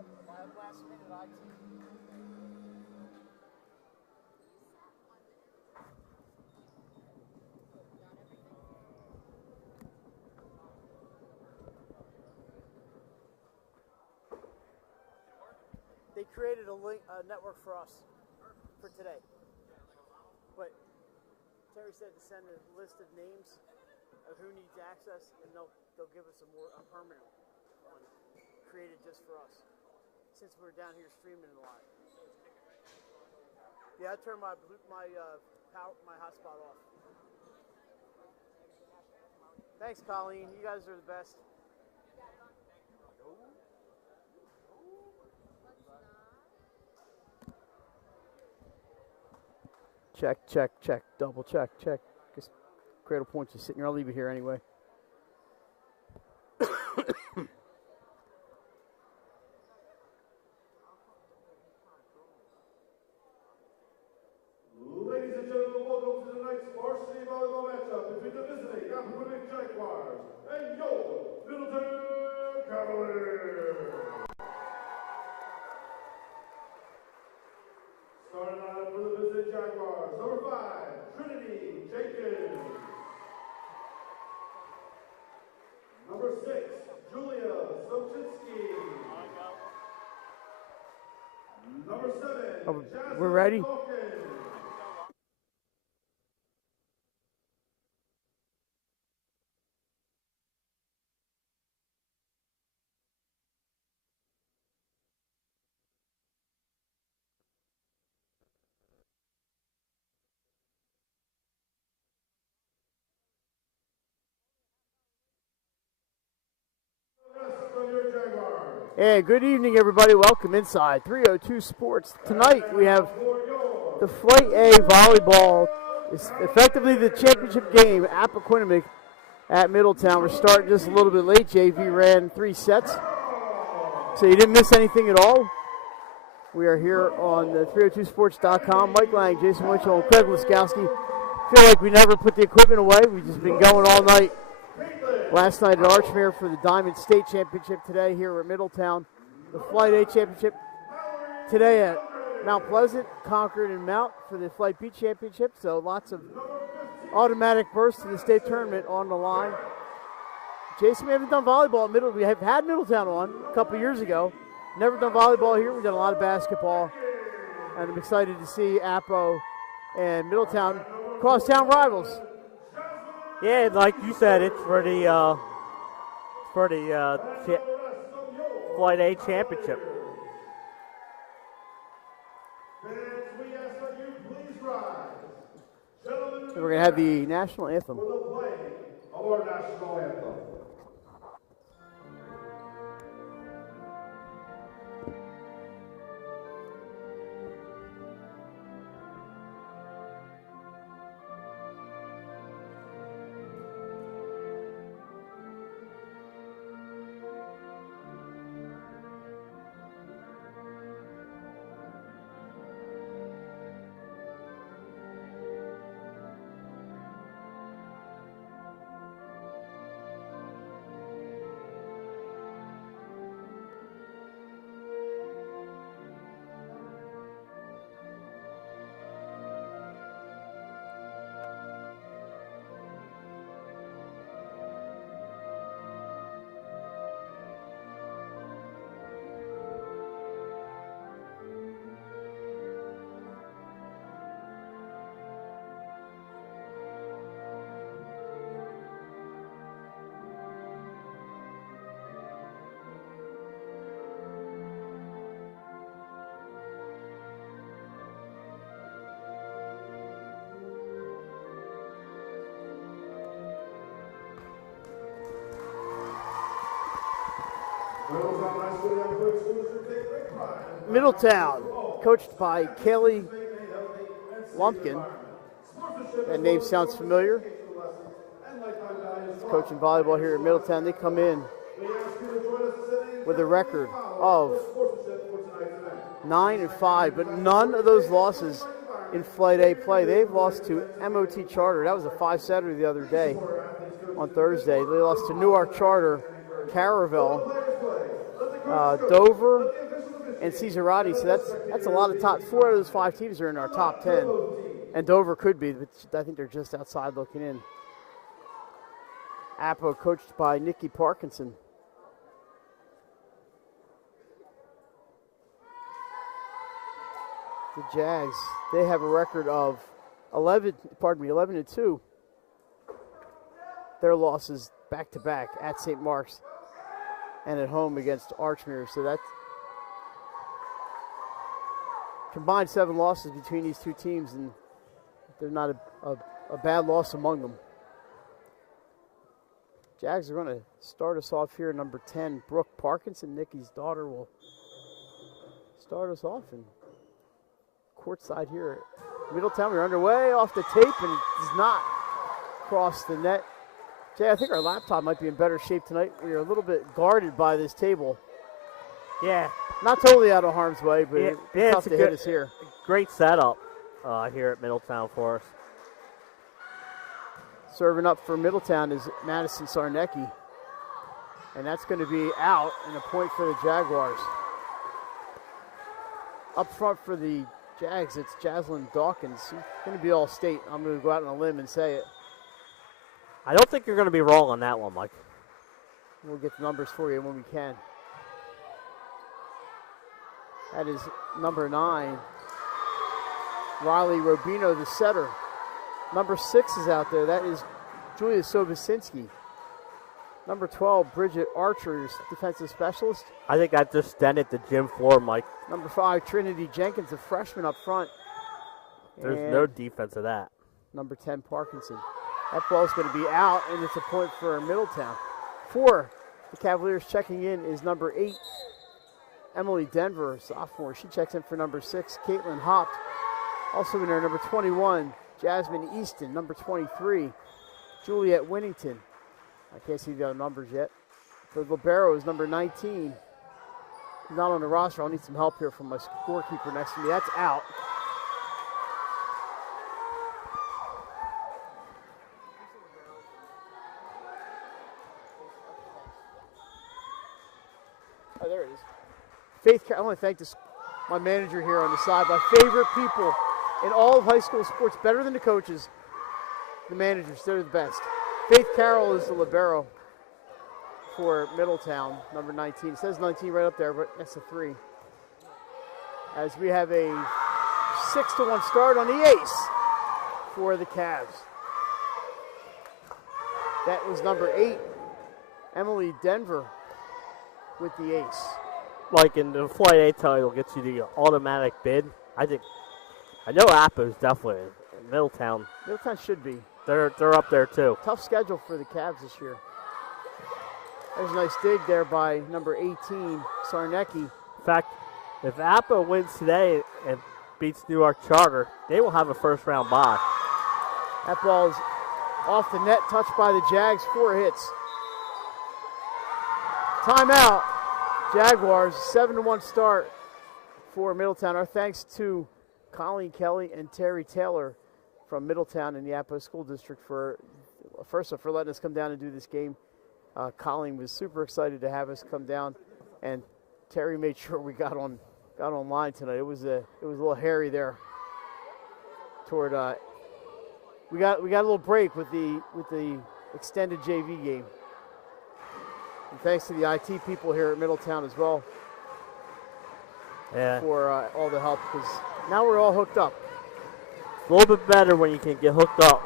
They created a network for us for today. But Terry said to send a list of names of who needs access, and they'll give us a permanent one created just for us. Since we're down here streaming live. Yeah, I turned my hotspot off. Thanks, Colleen. You guys are the best. Check. Double check. Guess Cradle Point's just sitting here. I'll leave it here anyway. Ladies and gentlemen, welcome to tonight's varsity volleyball matchup between the visiting Appoquinimink Jaguars and your Middleton Cavaliers. Starting out for the visiting Jaguars, number 5, Trinity Jenkins. Number 6, Julia Sochinsky. Number 7, Jasmine we're ready. Dawkins. Hey, good evening, everybody. Welcome inside 302 Sports. Tonight we have the Flight A volleyball. It's effectively the championship game, Appoquinimink at Middletown. We're starting just a little bit late. JV ran 3 sets, so you didn't miss anything at all. We are here on the 302sports.com. Mike Lang, Jason Winchell, and Craig Laskowski. Feel like we never put the equipment away. We've just been going all night. Last night at Archmere for the Diamond State Championship. Today here at Middletown, the Flight A Championship. Today at Mount Pleasant, Concord, and Mount for the Flight B Championship. So lots of automatic bursts to the state tournament on the line. Jason, we haven't done volleyball at Middletown. We have had Middletown on a couple years ago. Never done volleyball here. We've done a lot of basketball. And I'm excited to see Appo and Middletown crosstown rivals. Yeah, like you said, it's for the Flight A Championship. So we're going to have the national anthem. For the playing of our national anthem. Middletown, coached by Kelly Lumpkin. That name sounds familiar. He's coaching volleyball here at Middletown. They come in with a record of 9-5, but none of those losses in Flight A play. They've lost to MOT Charter. That was a 5-setter the other day on Thursday. They lost to Newark Charter, Caravel, Dover, and Caesarati. So that's a lot of top. 4 of those 5 teams are in our top 10, and Dover could be, but I think they're just outside looking in. Appo coached by Nikki Parkinson. The Jags, they have a record of 11-2. Their losses back-to-back at St. Mark's and at home against Archmere. So that's combined 7 losses between these two teams, and they're not a bad loss among them. Jags are going to start us off here. Number 10, Brooke Parkinson, Nikki's daughter, will start us off. And courtside here at Middletown, we're underway off the tape, and it does not cross the net. Jay, I think our laptop might be in better shape tonight. We are a little bit guarded by this table. Yeah. Not totally out of harm's way, but Yeah, it's tough it's to hit us here. Great setup here at Middletown for us. Serving up for Middletown is Madison Sarnecki. And that's going to be out, and a point for the Jaguars. Up front for the Jags, it's Jaslyn Dawkins. She's going to be all state. I'm going to go out on a limb and say it. I don't think you're going to be wrong on that one, Mike. We'll get the numbers for you when we can. That is number 9, Riley Robino, the setter. Number 6 is out there. That is Julia Sobosinski. Number 12, Bridget Archer, defensive specialist. I think I just dented the gym floor, Mike. Number 5, Trinity Jenkins, a freshman up front. There's And no defense of that. number 10, Parkinson. That ball's going to be out, and it's a point for Middletown. For the Cavaliers checking in is number 8, Emily Denver, sophomore. She checks in for number 6, Caitlin Hopt. Also in there, number 21, Jasmine Easton. Number 23, Juliet Winnington. I can't see the other numbers yet. For libero is number 19. He's not on the roster. I'll need some help here from my scorekeeper next to me. That's out. Oh, there it is. Faith, I want to thank my manager here on the side. My favorite people in all of high school sports, better than the coaches, the managers. They're the best. Faith Carroll is the libero for Middletown, number 19. It says 19 right up there, but that's a 3. As we have a 6-1 start on the ace for the Cavs. That was number 8, Emily Denver, with the ace. Like in the Flight A title gets you the automatic bid. I know Appo's definitely in Middletown. Middletown should be. They're up there too. Tough schedule for the Cavs this year. There's a nice dig there by number 18, Sarnecki. In fact, if Appo wins today and beats Newark Charter, they will have a first-round bye. That ball is off the net, touched by the Jags, 4 hits. Timeout. Jaguars, 7-1 start for Middletown. Our thanks to Colleen Kelly and Terry Taylor from Middletown and the Appo School District for letting us come down and do this game. Colleen was super excited to have us come down, and Terry made sure we got online tonight. It was a little hairy there. Toward we got a little break with the extended JV game. And thanks to the IT people here at Middletown as well for all the help, because now we're all hooked up. A little bit better when you can get hooked up.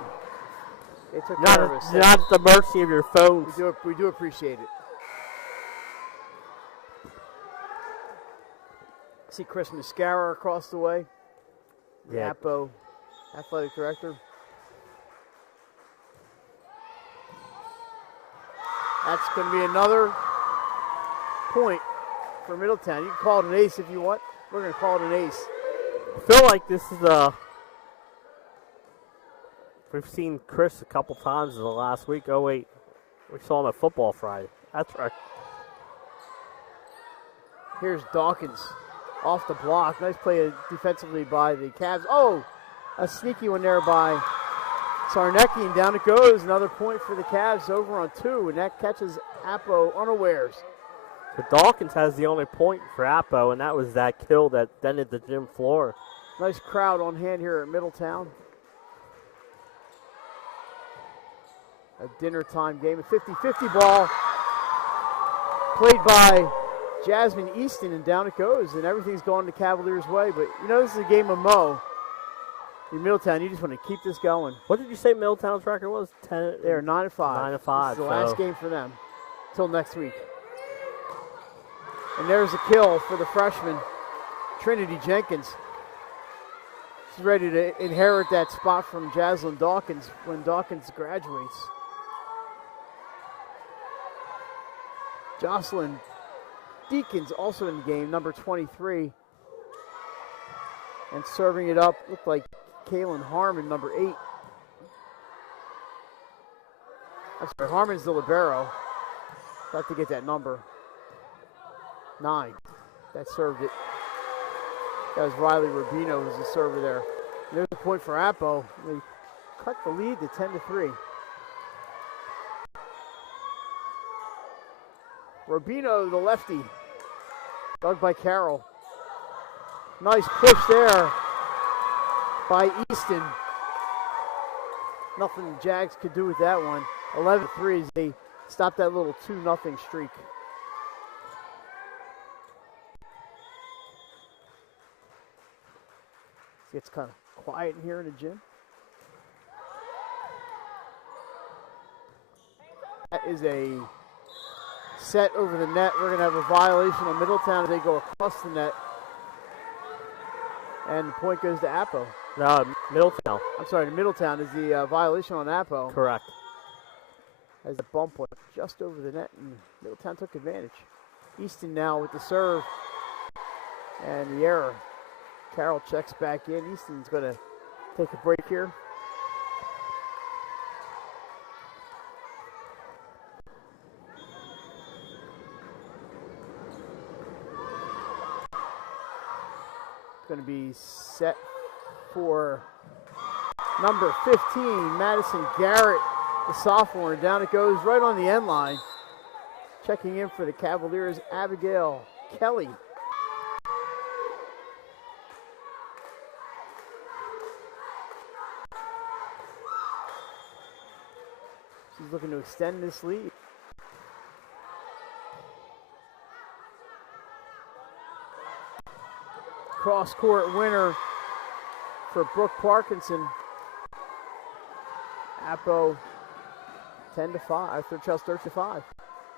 They took care of us. Not at the mercy of your phones. We do appreciate it. See Chris Mascara across the way. The Appo athletic director. That's going to be another point for Middletown. You can call it an ace if you want. We're going to call it an ace. I feel like this is we've seen Chris a couple times in the last week. Oh, wait. We saw him at Football Friday. That's right. Here's Dawkins off the block. Nice play defensively by the Cavs. Oh, a sneaky one there by Sarnecki, and down it goes. Another point for the Cavs over on 2, and that catches Appo unawares. So Dawkins has the only point for Appo, and that was that kill that dented the gym floor. Nice crowd on hand here at Middletown. A dinner time game, a 50-50 ball played by Jasmine Easton, and down it goes, and everything's going the Cavaliers' way. But, you know, this is a game of Mo. In Middletown, you just want to keep this going. What did you say Middletown's record was? 10. They're 9-5. 9-5. This is the last game for them until next week. And there's a kill for the freshman, Trinity Jenkins. She's ready to inherit that spot from Jaslyn Dawkins when Dawkins graduates. Jocelyn Deakins also in the game, number 23. And serving it up, looked like Kaylin Harmon, number 8. I'm sorry, Harmon's the libero. Got to get that number. 9. That served it. That was Riley Rubino was the server there. And there's a point for Appo. They cut the lead to 10-3. Rubino, the lefty, dug by Carroll. Nice push there by Easton. Nothing the Jags could do with that one. 11-3 as they stopped that little 2-0 streak. It's kind of quiet in here in the gym. That is a set over the net. We're going to have a violation on Middletown as they go across the net. And the point goes to Appo. No, Middletown. I'm sorry, Middletown is the violation on Appo. Correct. As the bump went just over the net, and Middletown took advantage. Easton now with the serve and the error. Carroll checks back in. Easton's going to take a break here. It's going to be set for number 15, Madison Garrett, the sophomore. And down it goes right on the end line. Checking in for the Cavaliers, Abigail Kelly. She's looking to extend this lead. Cross-court winner for Brooke Parkinson. Appo 10-5, third Charles 13-5.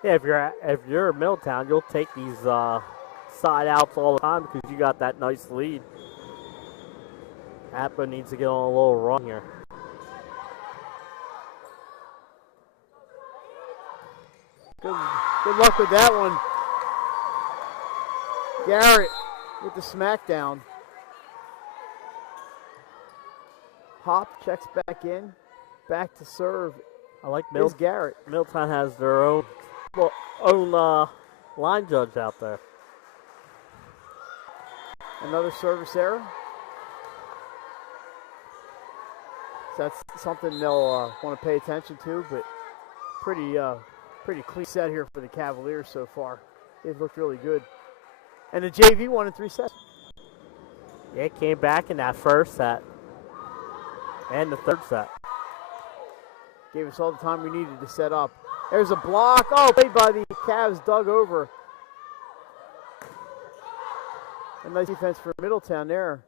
Yeah, if you're Middletown, you'll take these side outs all the time because you got that nice lead. Appo needs to get on a little run here. Good luck with that one. Garrett with the smackdown. Hop checks back in. Back to serve. I like Garrett. Middletown has their own line judge out there. Another service error. So that's something they'll want to pay attention to, but pretty clean set here for the Cavaliers so far. They've looked really good. And the JV won in 3 sets. Yeah, it came back in that first set and the third set. Gave us all the time we needed to set up. There's a block. Oh, played by the Cavs, dug over. A nice defense for Middletown there.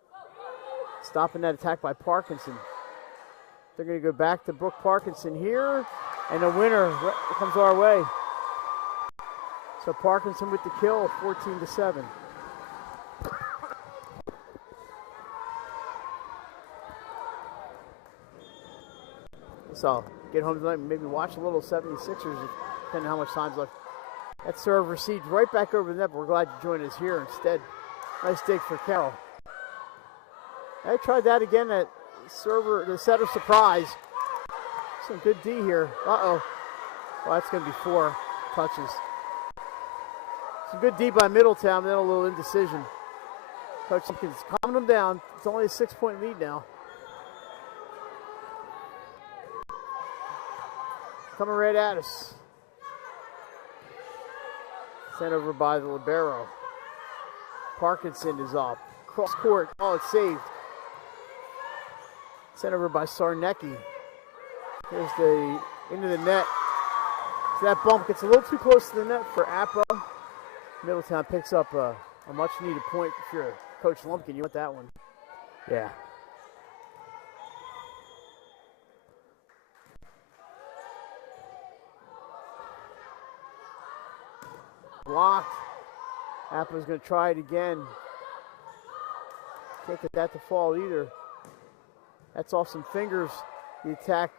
Stopping that attack by Parkinson. They're going to go back to Brooke Parkinson here. And the winner comes our way. So Parkinson with the kill, 14-7. So get home tonight and maybe watch a little 76ers, depending on how much time's left. That serve received right back over the net, but we're glad you joined us here instead. Nice dig for Carroll. I tried that again at server, the setter surprise. Some good D here. Uh-oh. Well, that's going to be 4 touches. Some good D by Middletown, then a little indecision. Coach Simpkins calming them down. It's only a 6-point lead now. Coming right at us. Sent over by the libero. Parkinson is up. Cross court. Oh, it's saved. Sent over by Sarnecki. Here's the into the net. So that bump gets a little too close to the net for Appa. Middletown picks up a much needed point if you're Coach Lumpkin. You want that one. Yeah. Blocked. Appa's going to try it again. Can't get that to fall either. That's off some fingers. The attack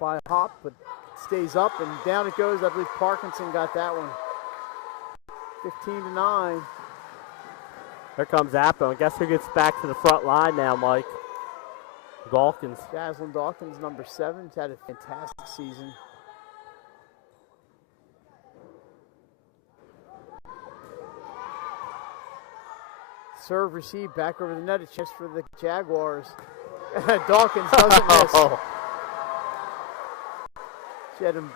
by Hop, but stays up and down it goes. I believe Parkinson got that one. 15-9. Here comes Apple. I guess who gets back to the front line now, Mike? Dawkins. Jaslyn Dawkins, number 7. He's had a fantastic season. Serve, receive, back over the net. A chance for the Jaguars. Dawkins doesn't miss. She had him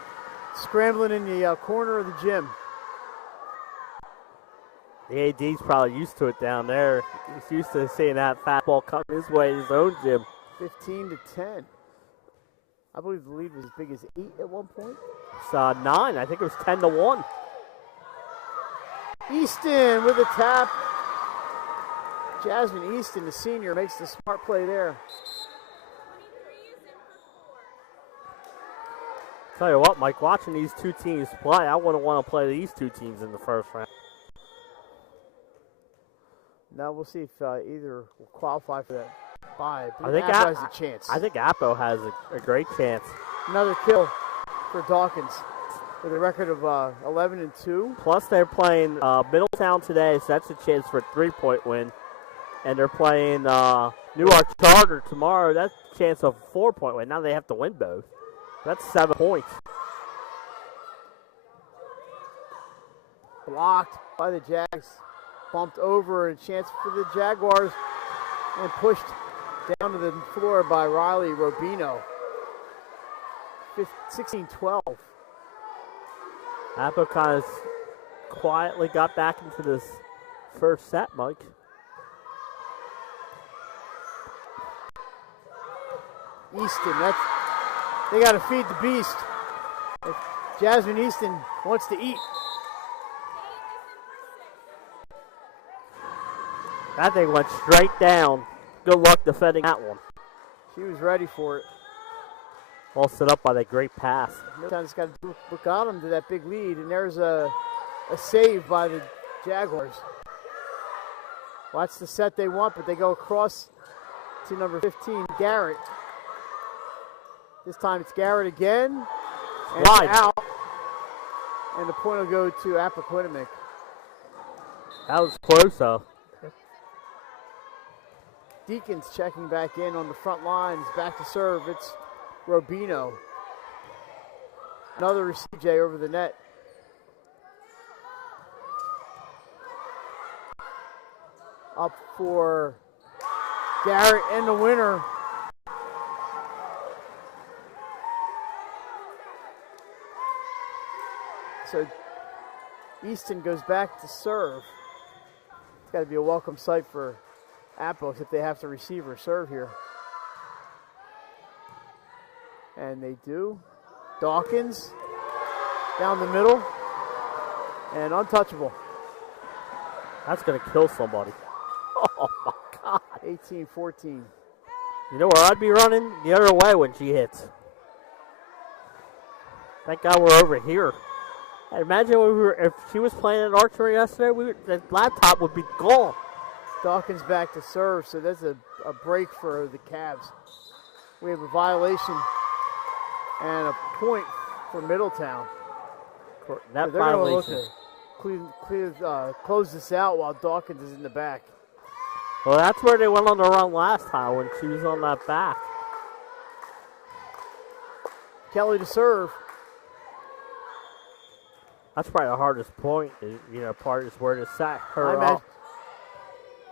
scrambling in the corner of the gym. The AD's probably used to it down there. He's used to seeing that fat ball come his way in his own gym. 15-10. I believe the lead was as big as 8 at one point. It's 9. I think it was 10-1. Easton with a tap. Jasmine Easton, the senior, makes the smart play there. Tell you what, Mike, watching these two teams play, I wouldn't want to play these two teams in the first round. Now we'll see if either will qualify for that bye. I think Appo has a chance. I think Appo has a great chance. Another kill for Dawkins with a record of 11-2. Plus, they're playing Middletown today, so that's a chance for a 3-point win. And they're playing Newark Charter tomorrow. That's a chance of a 4-point win. Now they have to win both. That's 7 points. Blocked by the Jags. Bumped over, and chance for the Jaguars. And pushed down to the floor by Riley Robino. 16-12. Appo kind of quietly got back into this first set, Mike. Easton, they got to feed the beast. If Jasmine Easton wants to eat. That thing went straight down. Good luck defending that one. She was ready for it. All set up by that great pass. Middletown's got to look on them to that big lead, and there's a save by the Jaguars. Well, that's the set they want, but they go across to number 15, Garrett. This time it's Garrett again. And it's out. And the point will go to Appoquinimink. That was close, though. Deacons checking back in on the front lines. Back to serve. It's Robino. Another receive, Jay, over the net. Up for Garrett and the winner. So Easton goes back to serve. It's got to be a welcome sight for Appos if they have to receive or serve here. And they do. Dawkins down the middle and untouchable. That's going to kill somebody. Oh, my God. 18-14. You know where I'd be running? The other way when she hits. Thank God we're over here. Hey, imagine if she was playing at archery yesterday, the laptop would be gone. Dawkins back to serve, so that's a break for the Cavs. We have a violation and a point for Middletown. That so they're violation. Going to look to close this out while Dawkins is in the back. Well, that's where they went on the run last time when she was on that back. Kelly to serve. That's probably the hardest point, part is where to set her up.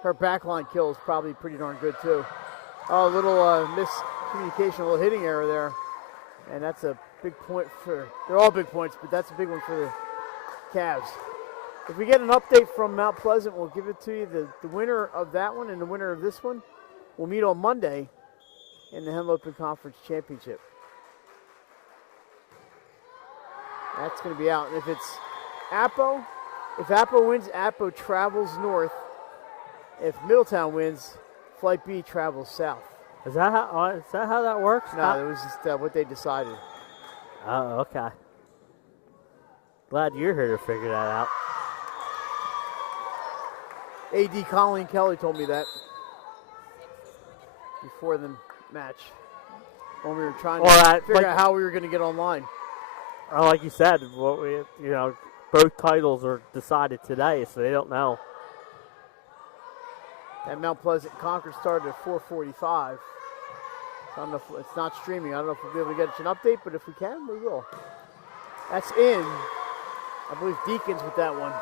Her backline kill is probably pretty darn good, too. Oh, a little miscommunication, a little hitting error there. And that's a big point they're all big points, but that's a big one for the Cavs. If we get an update from Mount Pleasant, we'll give it to you. The winner of that one and the winner of this one will meet on Monday in the Henlopen Conference Championship. That's going to be out. And if it's Appo, if Appo wins, Appo travels north. If Middletown wins, Flight B travels south. Is that how that works? No, it was just what they decided. Oh, okay. Glad you're here to figure that out. AD Colleen Kelly told me that before the match when we were trying to figure out how we were going to get online. Like you said, both titles are decided today, so they don't know. And Mount Pleasant Concord started at 4:45. I don't know if it's not streaming. I don't know if we'll be able to get an update, but if we can, we will. That's in. I believe Deacons with that one.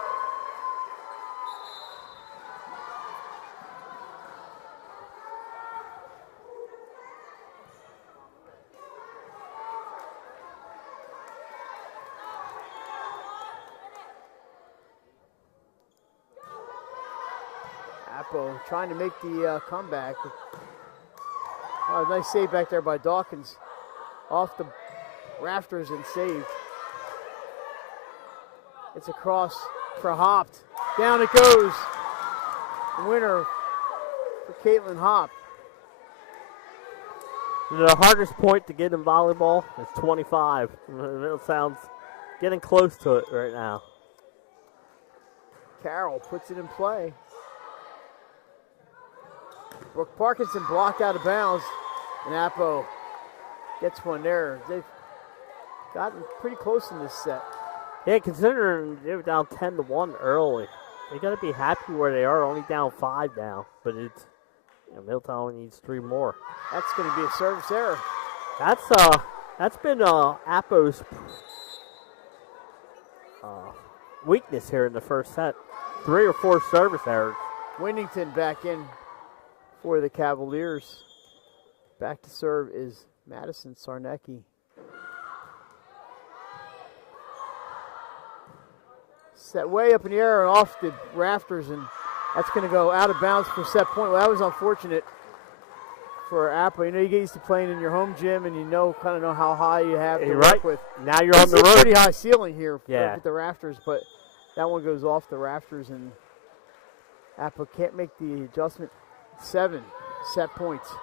Appo trying to make the comeback. Oh, nice save back there by Dawkins. Off the rafters and saved. It's a cross for Hopt. Down it goes. The winner for Caitlin Hopt. The hardest point to get in volleyball is 25. It sounds getting close to it right now. Carroll puts it in play. Brooke Parkinson blocked out of bounds, and Appo gets one there. They've gotten pretty close in this set. Yeah, considering they were down 10-1 early, they got to be happy where they are. Only down 5 now, but it's Middletown only needs 3 more. That's going to be a service error. That's been Appo's weakness here in the first set. 3 or 4 service errors. Winnington back in for the Cavaliers. Back to serve is Madison Sarnecki. Set way up in the air and off the rafters, and that's going to go out of bounds for set point. Well, that was unfortunate for Appo. You get used to playing in your home gym, and kind of know how high you have to work with. Now you're on the road. Pretty high ceiling here with the rafters, but that one goes off the rafters, and Appo can't make the adjustment. 7 set points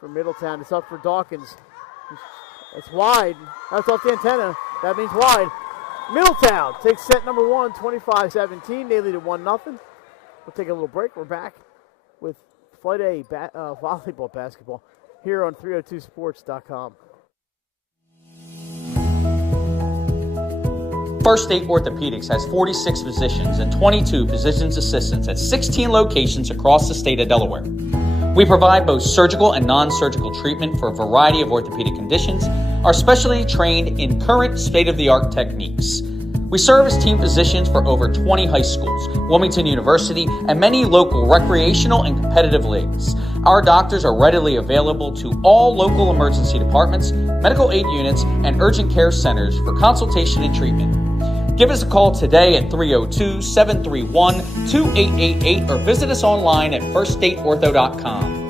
for Middletown. It's up for Dawkins. It's wide. That's off the antenna. That means wide. Middletown takes set number 1, 25-17. They lead at 1-0. We'll take a little break. We're back with Flight A volleyball basketball here on 302sports.com. First State Orthopedics has 46 physicians and 22 physician's assistants at 16 locations across the state of Delaware. We provide both surgical and non-surgical treatment for a variety of orthopedic conditions, are specially trained in current state-of-the-art techniques. We serve as team physicians for over 20 high schools, Wilmington University, and many local recreational and competitive leagues. Our doctors are readily available to all local emergency departments, medical aid units, and urgent care centers for consultation and treatment. Give us a call today at 302-731-2888 or visit us online at firststateortho.com.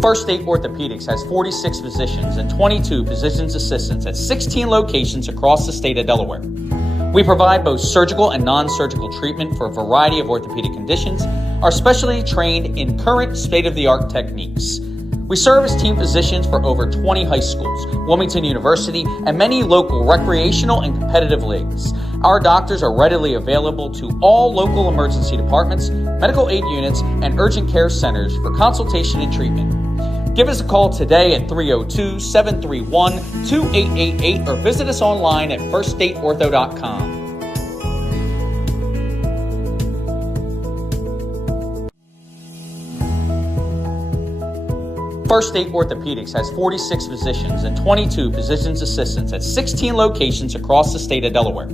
First State Orthopedics has 46 physicians and 22 physician's assistants at 16 locations across the state of Delaware. We provide both surgical and non-surgical treatment for a variety of orthopedic conditions, are specially trained in current state-of-the-art techniques. We serve as team physicians for over 20 high schools, Wilmington University, and many local recreational and competitive leagues. Our doctors are readily available to all local emergency departments, medical aid units, and urgent care centers for consultation and treatment. Give us a call today at 302-731-2888 or visit us online at firststateortho.com. First State Orthopedics has 46 physicians and 22 physician's assistants at 16 locations across the state of Delaware.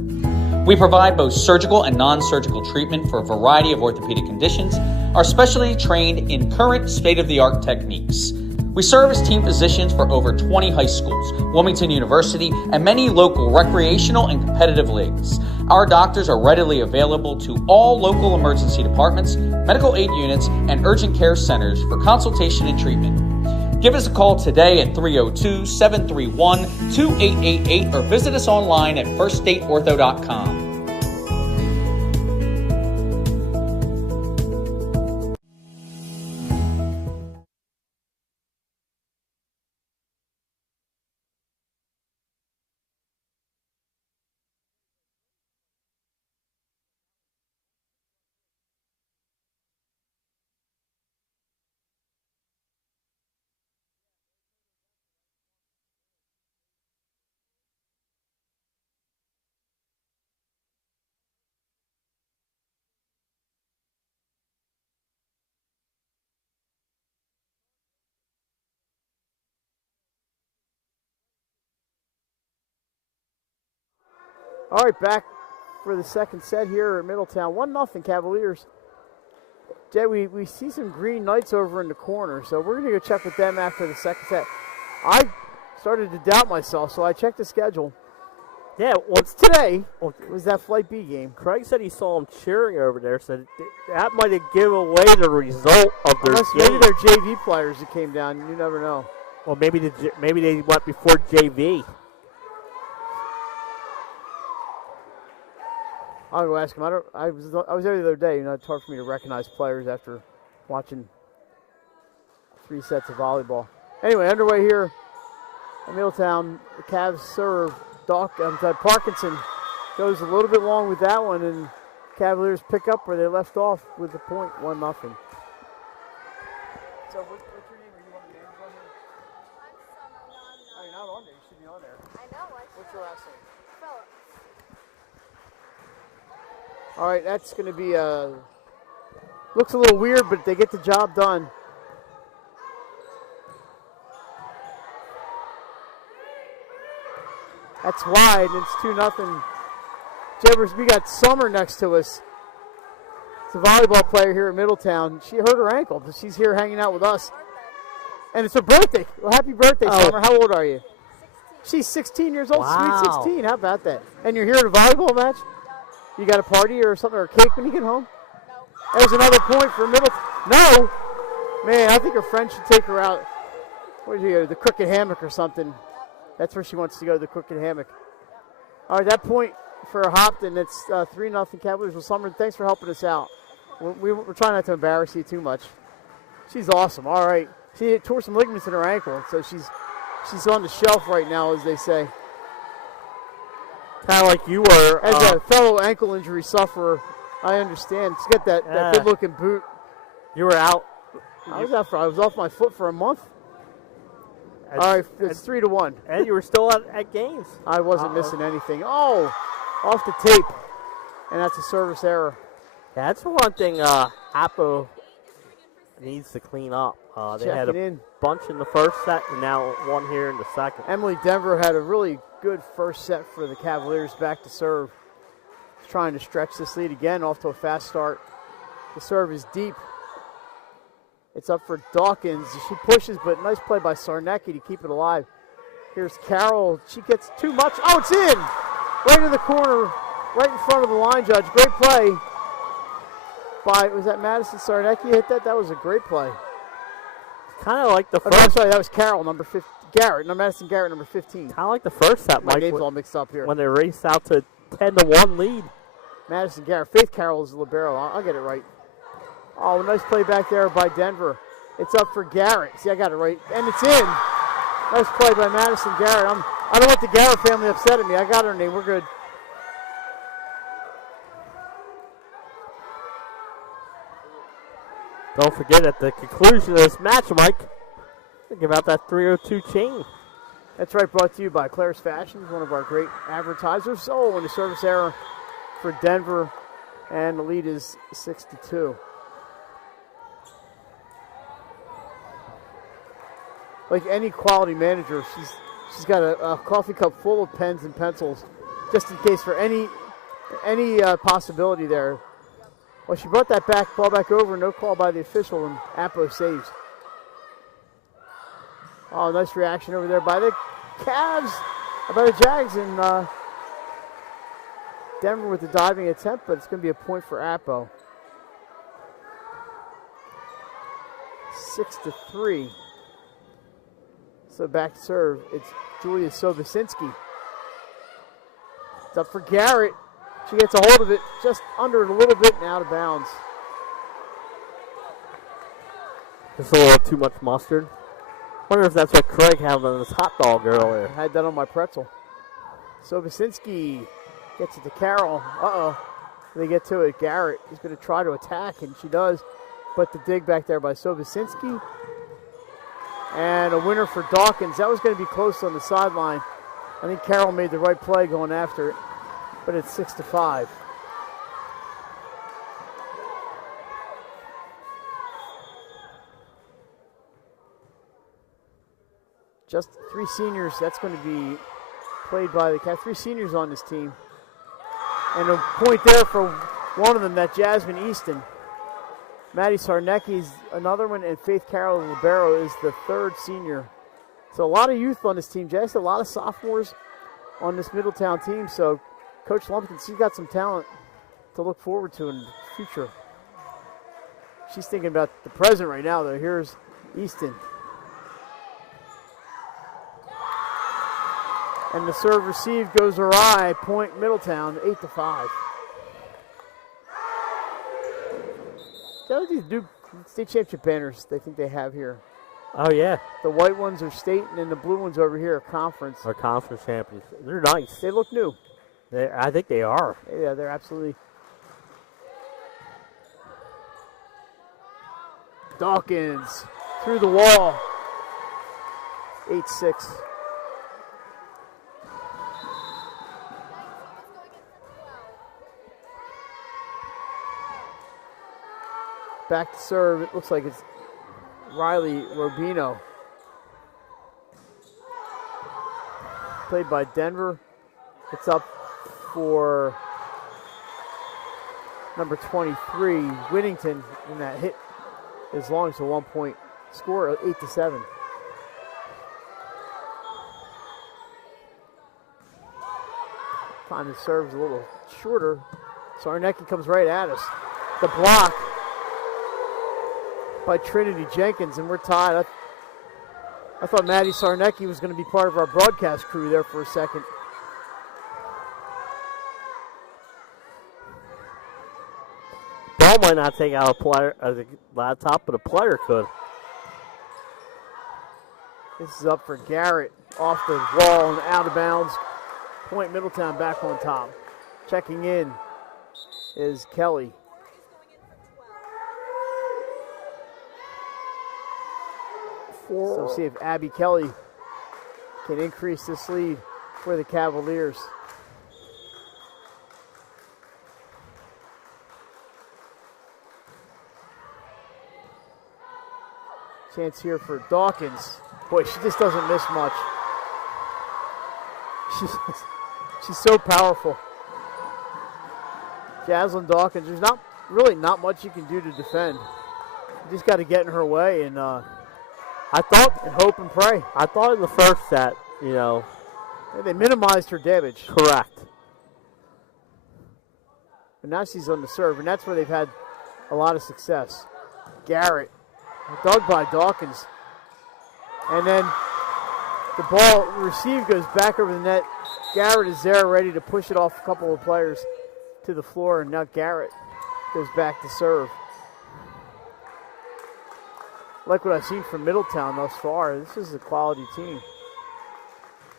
We provide both surgical and non-surgical treatment for a variety of orthopedic conditions, are specially trained in current state-of-the-art techniques. We serve as team physicians for over 20 high schools, Wilmington University, and many local recreational and competitive leagues. Our doctors are readily available to all local emergency departments, medical aid units, and urgent care centers for consultation and treatment. Give us a call today at 302-731-2888 or visit us online at firststateortho.com. All right, back for the second set here at Middletown. 1-0 Cavaliers. Jay, we see some Green Knights over in the corner, so we're going to go check with them after the second set. I started to doubt myself, so I checked the schedule. Yeah, What's today? Was that Flight B game? Craig said he saw them cheering over there, so that might have given away the result of their Unless game. maybe they're JV players that came down. You never know. Well, maybe they went before JV. I'll go ask him. I was there the other day. It's hard for me to recognize players after watching 3 sets of volleyball. Anyway, underway here at Middletown. The Cavs serve. Parkinson goes a little bit long with that one, and Cavaliers pick up where they left off with the point, 1-0. So, what's your name? Are you on the names on here? Oh, you're not on there. You should be on there. I know. What's your last name? Phillips. All right, that's going to be looks a little weird, but they get the job done. That's wide, and it's 2-0. Jabbers, we got Summer next to us. It's a volleyball player here at Middletown. She hurt her ankle, but she's here hanging out with us. And it's her birthday. Well, happy birthday, Summer. How old are you? 16. She's 16 years old. Wow. Sweet 16. How about that? And you're here at a volleyball match? You got a party or something, or a cake when you get home? No. There's another point for Middleton. No! Man, I think her friend should take her out. Where did you go? The Crooked Hammock or something. That's where she wants to go, the Crooked Hammock. All right, that point for Hopton. It's 3-0 Cavaliers. Well, Summer, thanks for helping us out. We're trying not to embarrass you too much. She's awesome. All right. She tore some ligaments in her ankle, so she's on the shelf right now, as they say. Kind of like you were. As a fellow ankle injury sufferer, I understand. She's got that good-looking boot. You were out. I was off my foot for a month. All right, it's 3-1. And you were still at games. I wasn't missing anything. Oh, off the tape. And that's a service error. Yeah, that's one thing Appo needs to clean up. They had a bunch in the first set and now one here in the second. Emily Denver had a really good first set for the Cavaliers back to serve. She's trying to stretch this lead again, off to a fast start. The serve is deep. It's up for Dawkins. She pushes, but nice play by Sarnecki to keep it alive. Here's Carroll. She gets too much. Oh, it's in! Right in the corner, right in front of the line judge. Great play by, was that Madison Sarnecki hit that? That was a great play. Kind of like the Oh, first. I'm sorry, that was Carroll, number 15. Garrett, no, Madison Garrett, number 15. Kind of like the first set, My Mike. name's all mixed up here. When they raced out to 10-1 lead. Madison Garrett. Faith Carroll is the libero. I'll get it right. Oh, nice play back there by Denver. It's up for Garrett. See, I got it right. And it's in. Nice play by Madison Garrett. I don't want the Garrett family upset at me. I got her name. We're good. Don't forget at the conclusion of this match, Mike, think about that 302 chain. That's right, brought to you by Claire's Fashions, one of our great advertisers. Oh, and a service error for Denver, and the lead is 6-2. Like any quality manager, she's got a coffee cup full of pens and pencils, just in case for any possibility there. Well, she brought that ball back over, no call by the official, and Appo saves. Oh, nice reaction over there by the Cavs, by the Jags, and Denver with the diving attempt, but it's going to be a point for Appo. 6-3. So back to serve. It's Julia Sobosinski. It's up for Garrett. She gets a hold of it just under it a little bit and out of bounds. Just a little too much mustard. Wonder if that's what Craig had on his hot dog earlier. I had that on my pretzel. Sobosinski gets it to Carroll. They get to it. Garrett is going to try to attack, and she does. But the dig back there by Sobosinski. And a winner for Dawkins. That was going to be close on the sideline. I think Carroll made the right play going after it. But it's 6-5. Just 3 seniors. That's going to be played by the Cavs. 3 seniors on this team. And a point there for one of them, that Jasmine Easton. Maddie Sarnecki's another one, and Faith Carroll Libero is the 3rd senior. So a lot of youth on this team, Jess. A lot of sophomores on this Middletown team. So Coach Lumpkin, she's got some talent to look forward to in the future. She's thinking about the present right now, though. Here's Easton. And the serve received goes awry. Point Middletown, 8-5. Those are these new state championship banners they think they have here. Oh, yeah. The white ones are state, and then the blue ones over here are conference. Our conference champions. They're nice. They look new. I think they are. Yeah, they're absolutely. Dawkins through the wall. 8-6. Back to serve. It looks like it's Riley Robino. Played by Denver. It's up for number 23, Whittington, and that hit as long as a 1-point score, 8-7. Time to serve is a little shorter. Sarnecki comes right at us. The block by Trinity Jenkins, and we're tied. I thought Maddie Sarnecki was going to be part of our broadcast crew there for a second. Ball might not take out a player as a laptop, but a player could. This is up for Garrett, off the wall and out of bounds. Point Middletown back on top. Checking in is Kelly. So see if Abby Kelly can increase this lead for the Cavaliers. Chance here for Dawkins. Boy, she just doesn't miss much. She's so powerful. Jaslyn Dawkins, there's not much you can do to defend. You just got to get in her way and hope and pray. I thought in the first set, they minimized her damage. Correct. But now she's on the serve, and that's where they've had a lot of success. Garrett, dug by Dawkins. And then the ball received goes back over the net. Garrett is there ready to push it off a couple of players to the floor, and now Garrett goes back to serve. Like what I've seen from Middletown thus far, this is a quality team.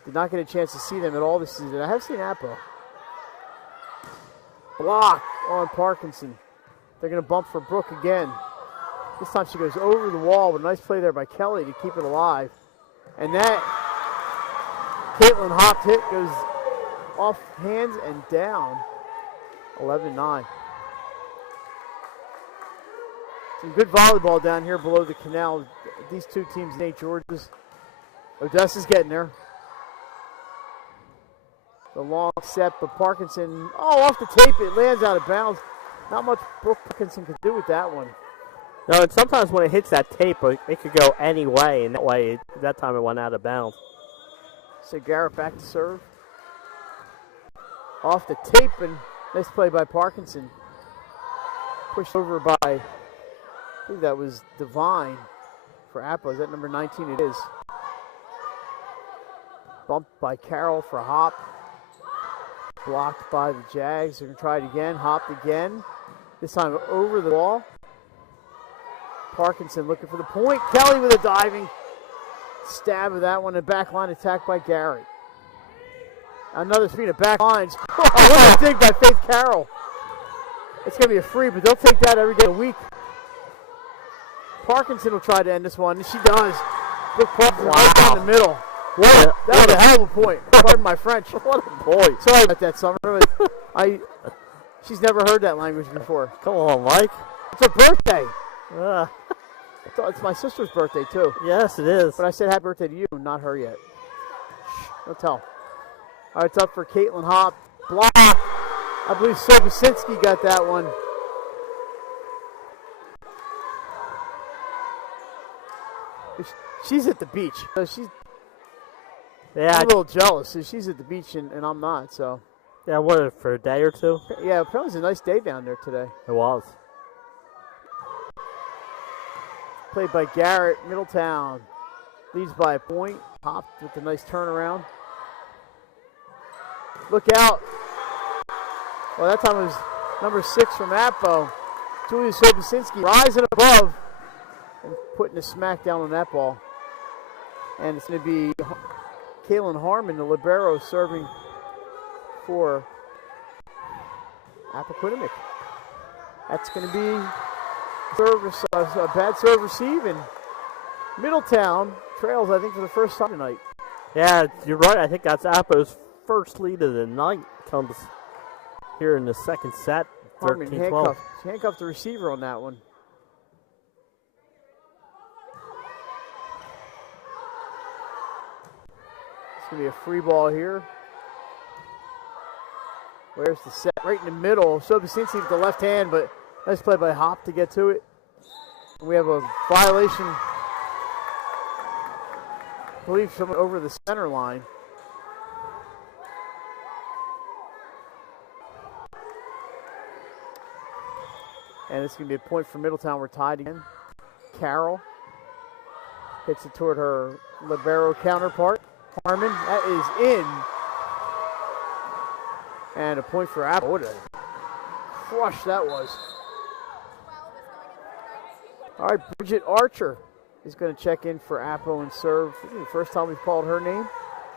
Did not get a chance to see them at all this season. I have seen Appo. Block on Parkinson. They're going to bump for Brooke again. This time she goes over the wall, but a nice play there by Kelly to keep it alive. And that Caitlin hopped hit goes off hands and down. 11-9. Some good volleyball down here below the canal. These two teams, St. George's. Odessa's getting there. The long set, but Parkinson, off the tape, it lands out of bounds. Not much Brooke Parkinson could do with that one. No, and sometimes when it hits that tape, it could go any way, and that time it went out of bounds. So Garrett back to serve. Off the tape, and nice play by Parkinson. Pushed over by, I think that was Devine for Appo. Is that number 19? It is. Bumped by Carroll for Hop. Blocked by the Jags. They're going to try it again. Hopped again. This time over the wall. Parkinson looking for the point. Kelly with a diving stab of that one. A back line attack by Garrett. Another speed of back lines. Oh, what a dig by Faith Carroll. It's going to be a free, but they'll take that every day of the week. Parkinson will try to end this one, and she does. Big Parkinson right down the middle. That was a hell of a point. Pardon my French. What a point. Sorry about that, Summer. She's never heard that language before. Come on, Mike. It's her birthday. It's my sister's birthday, too. Yes, it is. But I said happy birthday to you, not her yet. Shh, don't tell. All right, it's up for Caitlin Hop. Block. I believe Sobosinski got that one. She's at the beach. So I'm a little jealous. So she's at the beach and I'm not. So. Yeah, what, for a day or two? Yeah, apparently it's a nice day down there today. It was. Played by Garrett. Middletown leads by a point. Hop with a nice turnaround. Look out. Well, that time it was number 6 from Appo. Julia Sobosinski rising above and putting a smack down on that ball. And it's going to be Kaylin Harmon, the libero, serving for Appoquinimink. That's going to be a bad serve receive, and Middletown trails, I think, for the first time tonight. Yeah, you're right. I think that's Appo's first lead of the night. Comes here in the second set, 13-12. Handcuffed the receiver on that one. It's going to be a free ball here. Where's the set? Right in the middle. Sobosinski with the left hand, but nice play by Hop to get to it. We have a violation. I believe someone over the center line. And it's going to be a point for Middletown. We're tied again. Carroll hits it toward her libero counterpart. Harmon, that is in. And a point for Apple. What a crush that was. All right, Bridget Archer is going to check in for Appo and serve. This is the first time we've called her name.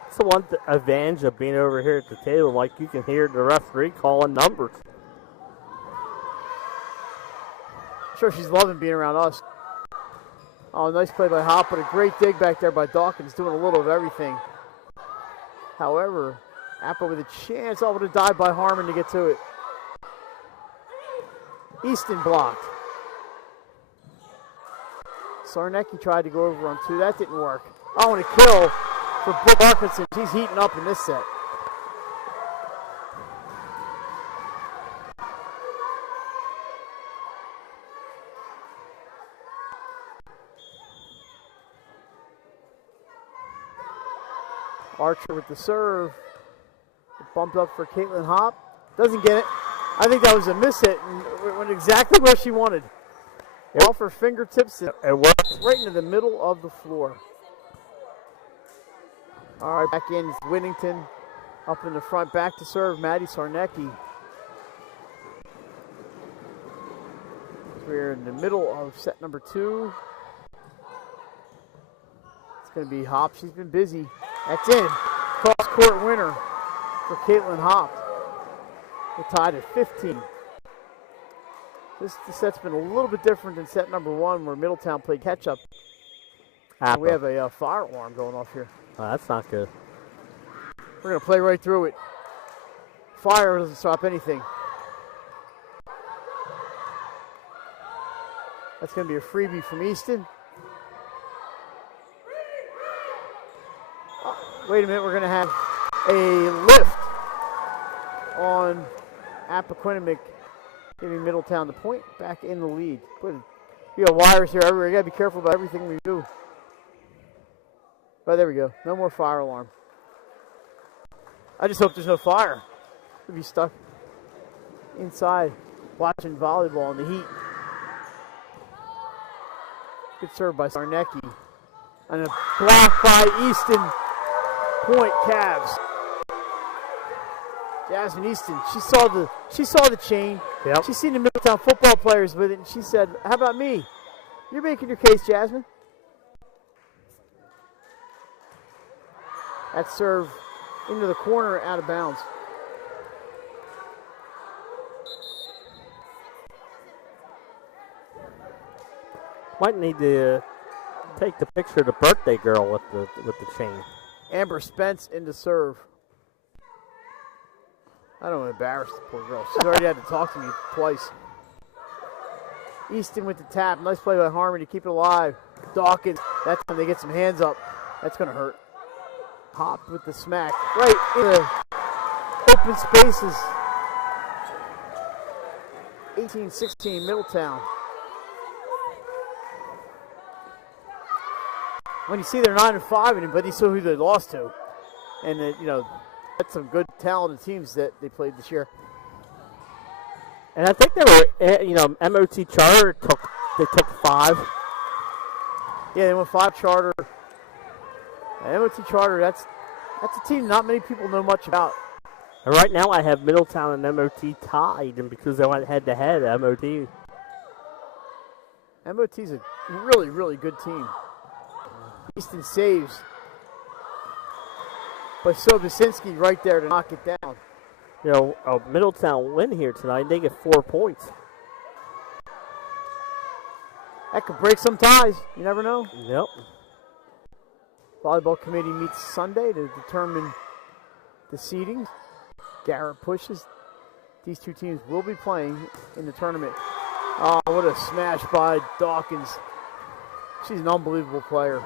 It's the one advantage of being over here at the table. Like, you can hear the referee calling numbers. Sure, she's loving being around us. Oh, nice play by Hop, but a great dig back there by Dawkins, doing a little of everything. However, Apple with a chance, with a dive by Harmon to get to it. Easton blocked. Sarnecki tried to go over on 2. That didn't work. Oh, and a kill for Brooke Parkinson. She's heating up in this set. Archer with the serve. Bumped up for Caitlin Hop. Doesn't get it. I think that was a miss hit and went exactly where she wanted. Off her fingertips. It worked right into the middle of the floor. All right, back in is Whittington. Up in the front, back to serve, Maddie Sarnecki. We're in the middle of set number 2. It's going to be Hop. She's been busy. That's in. Cross-court winner for Caitlin Hop. We're tied at 15. This set's been a little bit different than set number 1 where Middletown played catch-up. We have a fire alarm going off here. Oh, that's not good. We're going to play right through it. Fire doesn't stop anything. That's going to be a freebie from Easton. Oh, wait a minute, we're going to have a lift on Appoquinimink, giving Middletown the point, back in the lead. We got wires here everywhere. You gotta be careful about everything we do. But there we go. No more fire alarm. I just hope there's no fire. We'll be stuck inside watching volleyball in the heat. Good serve by Sarnecki. And a block by Easton. Point Cavs. Jasmine Easton, she saw the chain. Yep. She's seen the Middletown football players with it, and she said, how about me? You're making your case, Jasmine. That serve into the corner, out of bounds. Might need to take the picture of the birthday girl with the chain. Amber Spence into serve. I don't want to embarrass the poor girl. She's already had to talk to me twice. Easton with the tap. Nice play by Harmon to keep it alive. Dawkins. That's when they get some hands up. That's going to hurt. Hopped with the smack. Right in the open spaces. 18-16 Middletown. When you see they're 9-5, but you saw who they lost to. And, that's some good talented teams that they played this year. And I think they were, MOT Charter took 5. Yeah, they went 5 Charter. MOT Charter, that's a team not many people know much about. And right now I have Middletown and MOT tied, and because they went head-to-head, MOT's a really, really good team. Easton saves. But Sobosinski right there to knock it down. A Middletown win here tonight, they get 4 points. That could break some ties. You never know. Yep. Volleyball committee meets Sunday to determine the seedings. Garrett pushes. These two teams will be playing in the tournament. Oh, what a smash by Dawkins. She's an unbelievable player.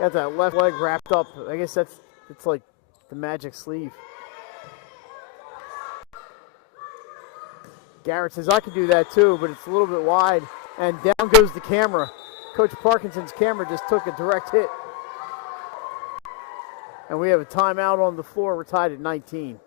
Got that left leg wrapped up. I guess it's like the magic sleeve. Garrett says, I could do that too, but it's a little bit wide. And down goes the camera. Coach Parkinson's camera just took a direct hit. And we have a timeout on the floor. We're tied at 19.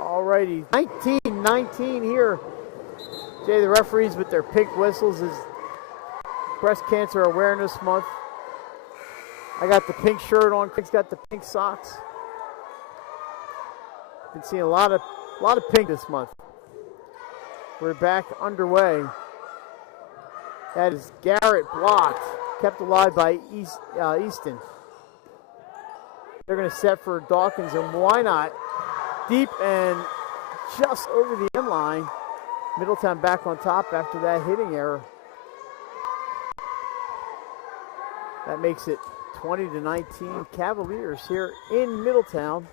Alrighty, 19-19 here. Jay, the referees with their pink whistles is Breast Cancer Awareness Month. I got the pink shirt on. Craig's got the pink socks. Been seeing a lot of pink this month. We're back underway. That is Garrett blocked, kept alive by Easton. They're going to set for Dawkins, and why not? Deep and just over the end line. Middletown back on top after that hitting error. That makes it 20-19 Cavaliers here in Middletown.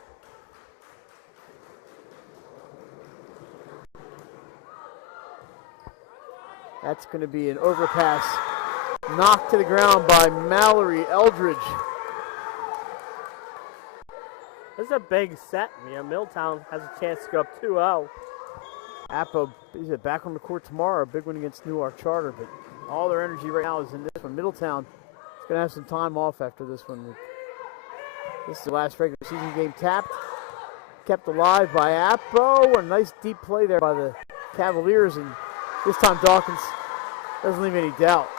That's going to be an overpass. Knocked to the ground by Mallory Eldridge. This is a big set. Middletown has a chance to go up 2-0. Appo is back on the court tomorrow. A big one against Newark Charter, but all their energy right now is in this one. Middletown is going to have some time off after this one. This is the last regular season game. Tapped, kept alive by Appo. A nice deep play there by the Cavaliers, and this time Dawkins doesn't leave any doubt.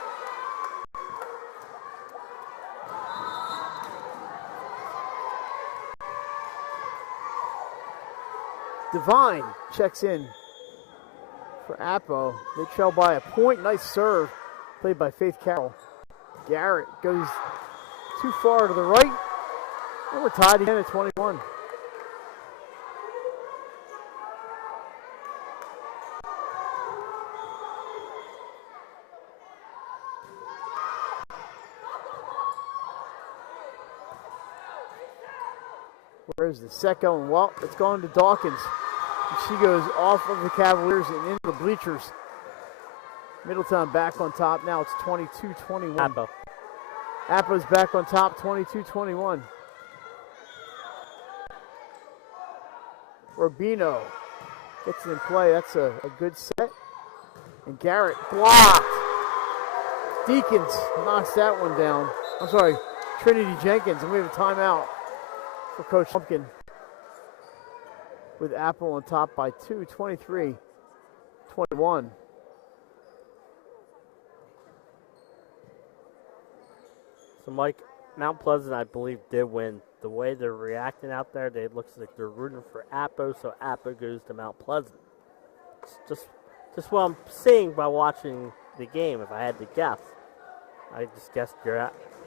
Devine checks in for Appo. They trail by a point. Nice serve played by Faith Carroll. Garrett goes too far to the right. And we're tied again at 21. Where's the set going? Well, it's going to Dawkins. And she goes off of the Cavaliers and into the bleachers. Middletown back on top. Now it's 22-21. Appo. Appo's back on top, 22-21. Rubino gets it in play. That's a good set. And Garrett blocked. Deacons knocks that one down. I'm sorry, Trinity Jenkins. And we have a timeout for Coach Lumpkin with Apple on top by 2, 23-21. So, Mike, Mount Pleasant, I believe, did win. The way they're reacting out there, it looks like they're rooting for Appo, so Appo goes to Mount Pleasant. It's just what I'm seeing by watching the game. If I had to guess, I just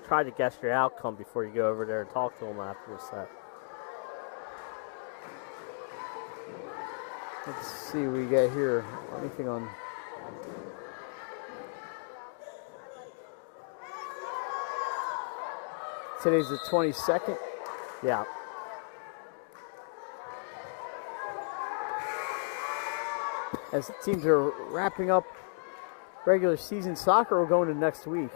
try to guess your outcome before you go over there and talk to them after the set. Let's see what we got here. Anything on? Today's the 22nd. Yeah. As the teams are wrapping up regular season soccer, we're going to next week.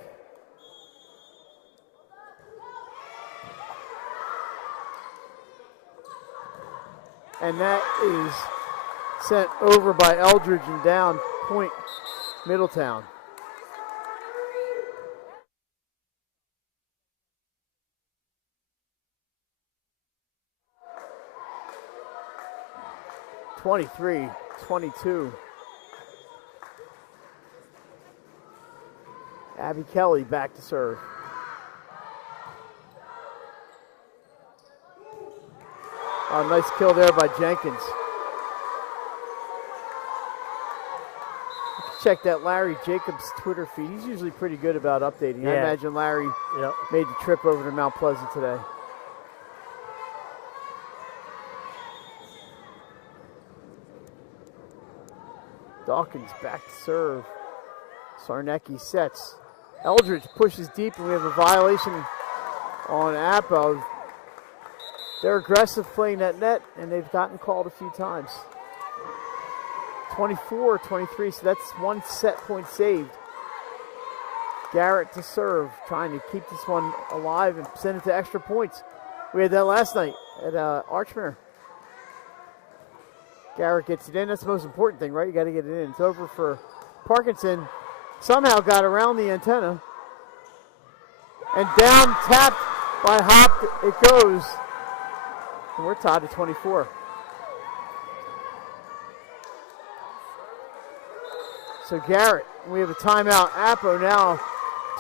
And that is sent over by Eldridge and down point Middletown. (23-22). Abby Kelly back to serve. Oh, nice kill there by Jenkins. Check that Larry Jacobs Twitter feed. He's usually pretty good about updating. Yeah. I imagine Larry made the trip over to Mount Pleasant today. Dawkins back to serve. Sarnecki sets. Eldridge pushes deep, and we have a violation on Appo. They're aggressive playing that net, and they've gotten called a few times. 24-23, so that's one set point saved. Garrett to serve, trying to keep this one alive and send it to extra points. We had that last night at Archmere. Garrett gets it in. That's the most important thing, right? You got to get it in. It's over for Parkinson. Somehow got around the antenna. And down, tapped by Hop, it goes. And we're tied at 24. So Garrett, we have a timeout. Appo now,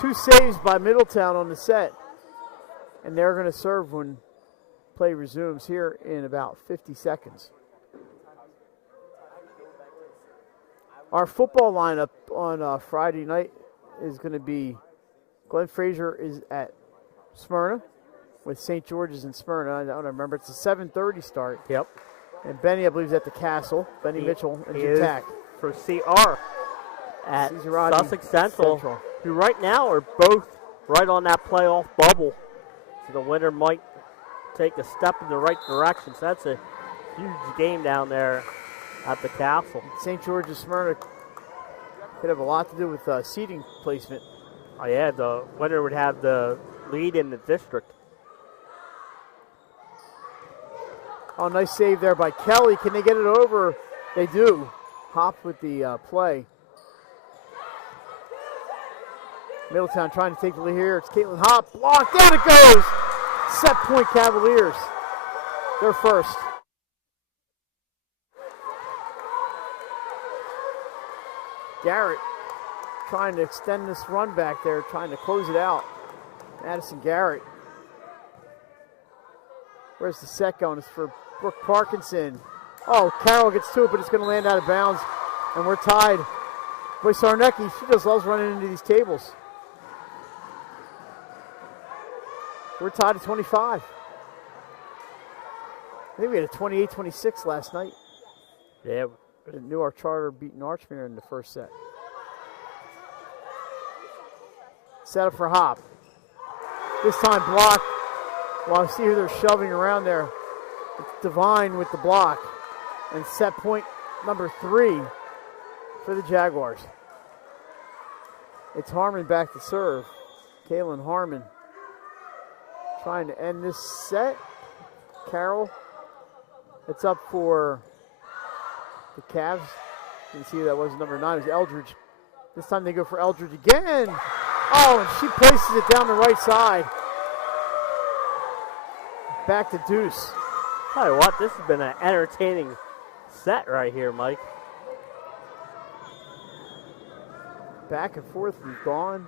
2 saves by Middletown on the set. And they're going to serve when play resumes here in about 50 seconds. Our football lineup on Friday night is going to be Glenn Fraser is at Smyrna with St. George's in Smyrna. I don't remember. It's a 7:30 start. Yep. And Benny, I believe, is at the Castle. Benny Mitchell and Jim Tack. For CR at Sussex Central, who right now are both right on that playoff bubble. So the winner might take a step in the right direction. So that's a huge game down there at the Castle. St. George's Smyrna could have a lot to do with seating placement. Oh, yeah, the winner would have the lead in the district. Oh, nice save there by Kelly. Can they get it over? They do. Hop with the play. Middletown trying to take the lead here. It's Caitlin Hop. Blocked. Down it goes. Set point Cavaliers. They're first. Garrett trying to extend this run back there, trying to close it out. Madison Garrett. Where's the set going? It's for Brooke Parkinson. Oh, Carroll gets to it, but it's going to land out of bounds. And we're tied. Boy, Sarnecki, she just loves running into these tables. We're tied at 25. I think we had a 28-26 last night. Yeah. Newark Charter beating Archmere in the first set. Set up for Hop. This time block. Well, I see who they're shoving around there. It's Devine with the block. And set point number 3 for the Jaguars. It's Harmon back to serve. Kaylin Harmon trying to end this set. Carroll. It's up for the Cavs. You can see that was number 9. It was Eldridge. This time they go for Eldridge again. Oh, and she places it down the right side. Back to Deuce. Tell you what, this has been an entertaining set right here, Mike. Back and forth, we've gone.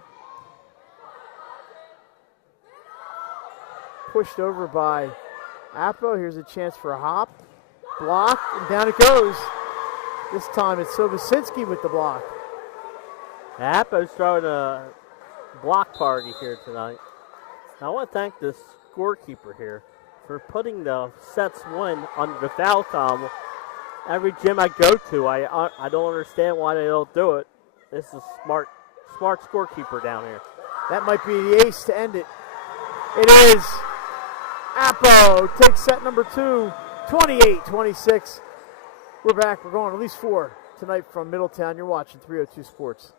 Pushed over by Appo. Here's a chance for a hop. Blocked, and down it goes. This time it's Sobosinski with the block. Appo's throwing a block party here tonight. Now, I want to thank the scorekeeper here for putting the sets win under the foul column. Every gym I go to, I don't understand why they don't do it. This is smart scorekeeper down here. That might be the ace to end it. It is. Appo takes set number 2, 28-26. We're back. We're going at least 4 tonight from Middletown. You're watching 302 Sports.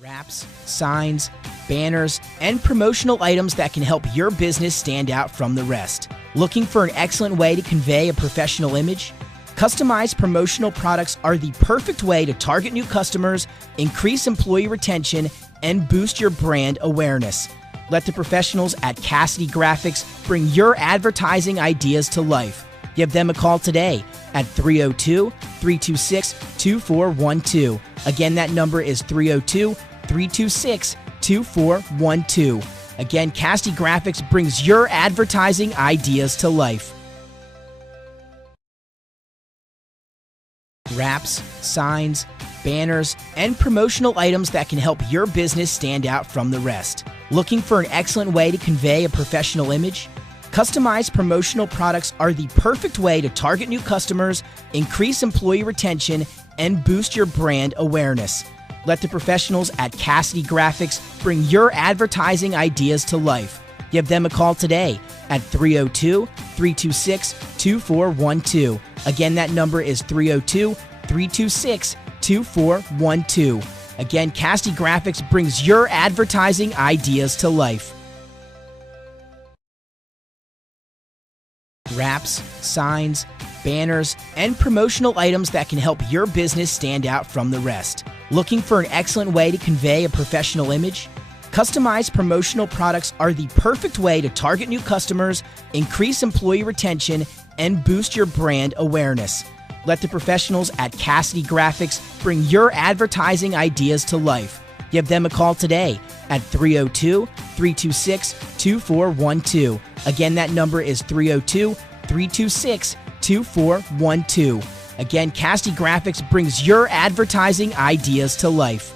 Wraps, signs, banners, and promotional items that can help your business stand out from the rest. Looking for an excellent way to convey a professional image? Customized promotional products are the perfect way to target new customers, increase employee retention, and boost your brand awareness. Let the professionals at Cassidy Graphics bring your advertising ideas to life. Give them a call today at 302-326-2412. Again, that number is 302-326-2412. Again, Cassidy Graphics brings your advertising ideas to life. Wraps, signs, banners, and promotional items that can help your business stand out from the rest. Looking for an excellent way to convey a professional image? Customized promotional products are the perfect way to target new customers, increase employee retention, and boost your brand awareness. Let the professionals at Cassidy Graphics bring your advertising ideas to life. Give them a call today at 302-326-2412. Again, that number is 302-326-2412. Again, Cassidy Graphics brings your advertising ideas to life. Wraps, signs, banners, and promotional items that can help your business stand out from the rest. Looking for an excellent way to convey a professional image? Customized promotional products are the perfect way to target new customers, increase employee retention, and boost your brand awareness. Let the professionals at Cassidy Graphics bring your advertising ideas to life. Give them a call today at 302-326-2412. Again, that number is 302-326-2412. Again, Cassidy Graphics brings your advertising ideas to life.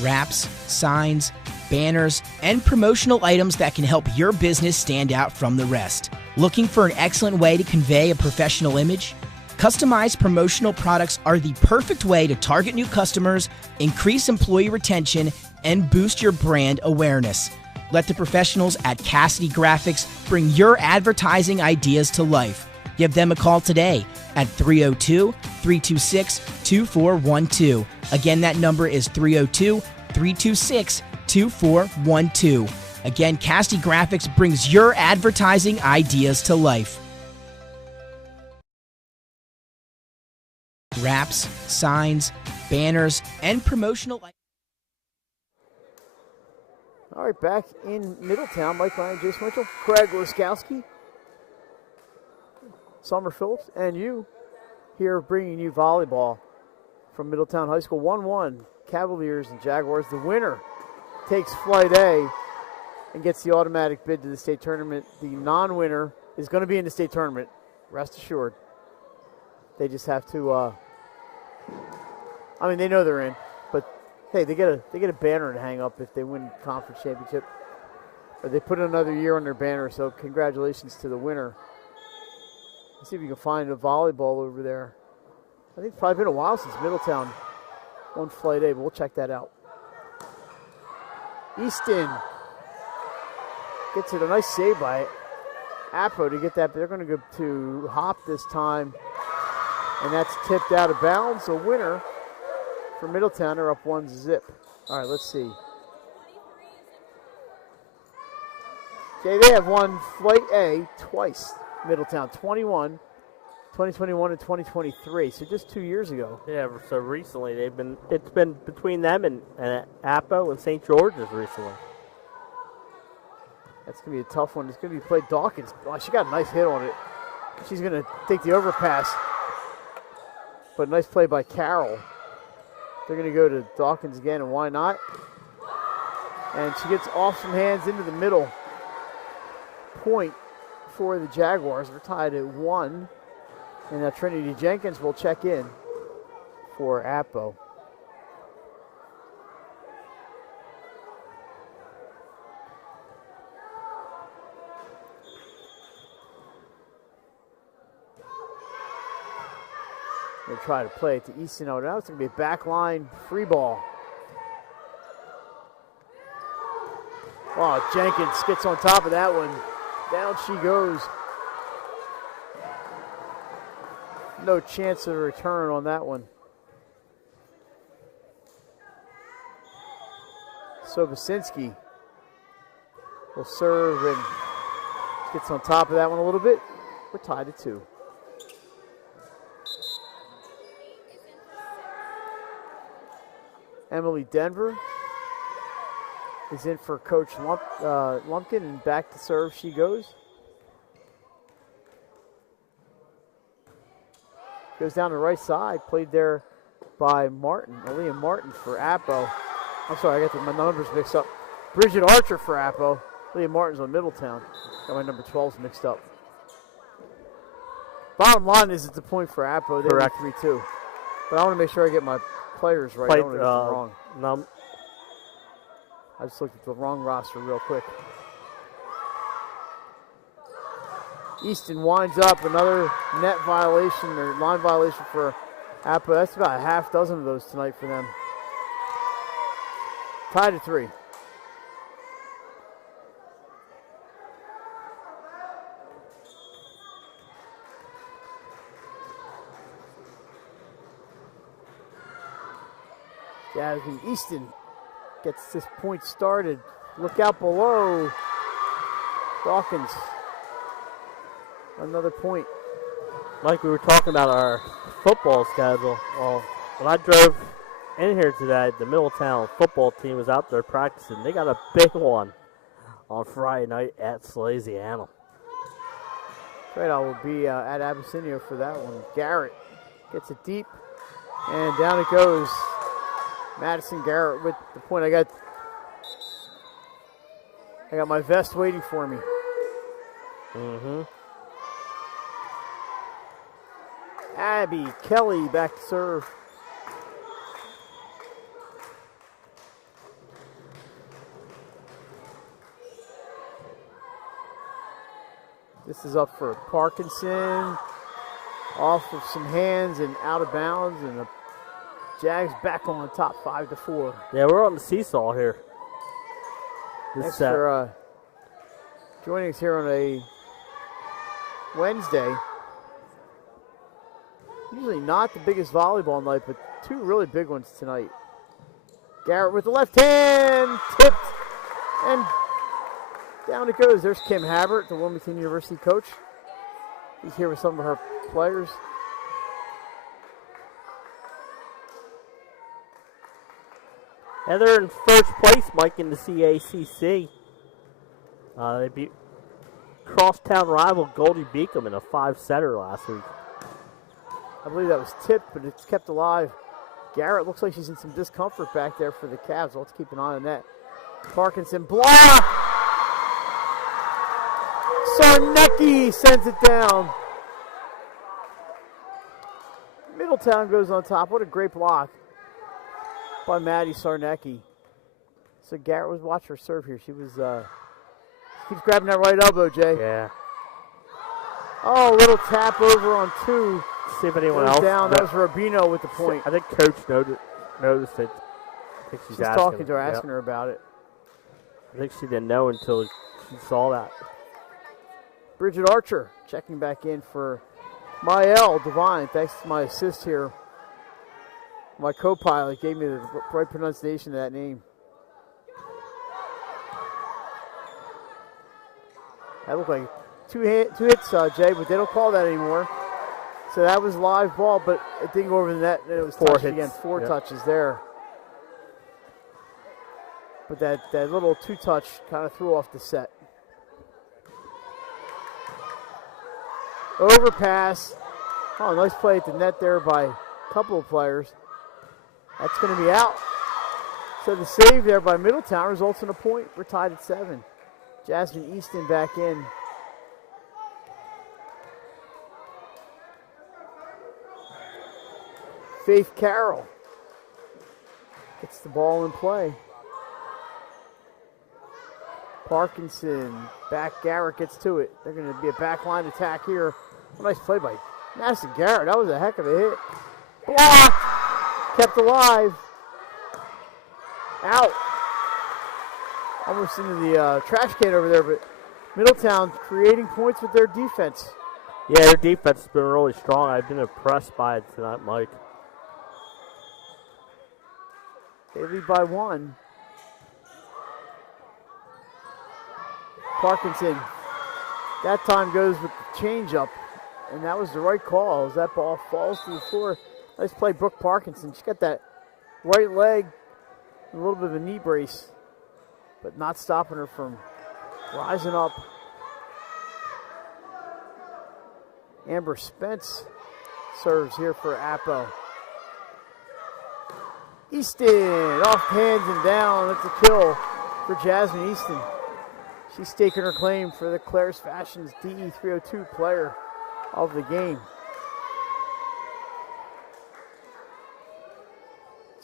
Wraps, signs, banners, and promotional items that can help your business stand out from the rest. Looking for an excellent way to convey a professional image? Customized promotional products are the perfect way to target new customers, increase employee retention, and boost your brand awareness. Let the professionals at Cassidy Graphics bring your advertising ideas to life. Give them a call today at 302-326-2412. Again, that number is 302-326-2412. Again, Cassidy Graphics brings your advertising ideas to life. Wraps, signs, banners, and promotional items. All right, back in Middletown, Mike Ryan, Jason Mitchell, Craig Laskowski, Summer Phillips, and you here bringing you volleyball from Middletown High School. 1-1, Cavaliers and Jaguars. The winner takes Flight A and gets the automatic bid to the state tournament. The non-winner is going to be in the state tournament, rest assured. They just have to, they know they're in, but Hey, they get a banner to hang up if they win conference championship. Or they put another year on their banner, so congratulations to the winner. Let's see if you can find a volleyball over there. I think it's probably been a while since Middletown won Flight A, but we'll check that out. Easton gets it, a nice save by Appo to get that, but they're going to go to Hop this time, and that's tipped out of bounds. A winner for Middletown. They're up 1-0. All right, let's see. Okay, they have won Flight A twice, Middletown, 2021 and 2023, so just 2 years ago. Yeah, so recently it's been between them and Appo and St. George's recently. That's going to be a tough one. It's going to be played Dawkins. Oh, she got a nice hit on it. She's going to take the overpass. But nice play by Carroll. They're going to go to Dawkins again, and why not? And she gets off some hands into the middle. Point for the Jaguars. We're tied at 1. And now Trinity Jenkins will check in for Appo. They try to play it to Easton. Now it's going to be a back line free ball. Oh, Jenkins gets on top of that one. Down she goes. No chance of a return on that one. So Sobocinski will serve and gets on top of that one a little bit. We're tied at 2. Emily Denver is in for Coach Lumpkin, and back to serve she goes. Goes down the right side, played there by Martin, Aaliyah Martin for Appo. I'm sorry, I got my numbers mixed up. Bridget Archer for Appo. Aaliyah Martin's on Middletown. Got my number 12s mixed up. Bottom line is it's a point for Appo. They're at 3-2. But I want to make sure I get my players right. I don't want to get them wrong. No. I just looked at the wrong roster real quick. Easton winds up, another net violation or line violation for Appo. That's about a half dozen of those tonight for them. Tied at 3. Jasmine Easton gets this point started. Look out below. Dawkins. Another point. Mike, we were talking about our football schedule. Well, when I drove in here today, the Middletown football team was out there practicing. They got a big one on Friday night at Salesiana. Right, I will be at Abyssinia for that one. Garrett gets it deep, and down it goes. Madison Garrett with the point. I got my vest waiting for me. Mm-hmm. Abby Kelly back to serve. This is up for Parkinson. Off of some hands and out of bounds, and the Jags back on the top 5-4. Yeah, we're on the seesaw here. Thanks for joining us here on a Wednesday. Usually not the biggest volleyball night, but 2 really big ones tonight. Garrett with the left hand, tipped, and down it goes. There's Kim Habert, the Wilmington University coach. He's here with some of her players. And they're in first place, Mike, in the CACC. They beat crosstown rival Goldie Beacom in a 5-setter last week. I believe that was tipped, but it's kept alive. Garrett looks like she's in some discomfort back there for the Cavs. Let's keep an eye on that. Parkinson block! Sarnecki sends it down. Middletown goes on top. What a great block by Maddie Sarnecki. So Garrett was watch her serve here. She was keeps grabbing that right elbow, Jay. Yeah. Oh, a little tap over on 2. See if anyone Goes else. down. That was Rubino with the point. I think Coach noticed it. I think she's talking to her, Yep. asking her about it. I think she didn't know until she saw that. Bridget Archer checking back in for Mael Devine. Thanks to my assist here. My co-pilot gave me the right pronunciation of that name. That looked like two hits, Jay, but they don't call that anymore. So that was live ball, but it didn't go over the net. It was 4 touched hits. again. 4 Yep. touches there. But that little 2-touch kind of threw off the set. Overpass. Oh, nice play at the net there by a couple of players. That's going to be out. So the save there by Middletown results in a point. We're tied at 7. Jasmine Easton back in. Faith Carroll gets the ball in play. Parkinson, back Garrett gets to it. They're going to be a backline attack here. A nice play by Madison Garrett. That was a heck of a hit. Blocked. Kept alive. Out. Almost into the trash can over there, but Middletown creating points with their defense. Yeah, their defense has been really strong. I've been impressed by it tonight, Mike. They lead by 1. Parkinson, that time goes with the changeup, and that was the right call as that ball falls to the floor. Nice play, Brooke Parkinson. She got that right leg, a little bit of a knee brace, but not stopping her from rising up. Amber Spence serves here for Appo. Easton, off hands and down. That's a kill for Jasmine Easton. She's staking her claim for the Claire's Fashions DE 302 player of the game.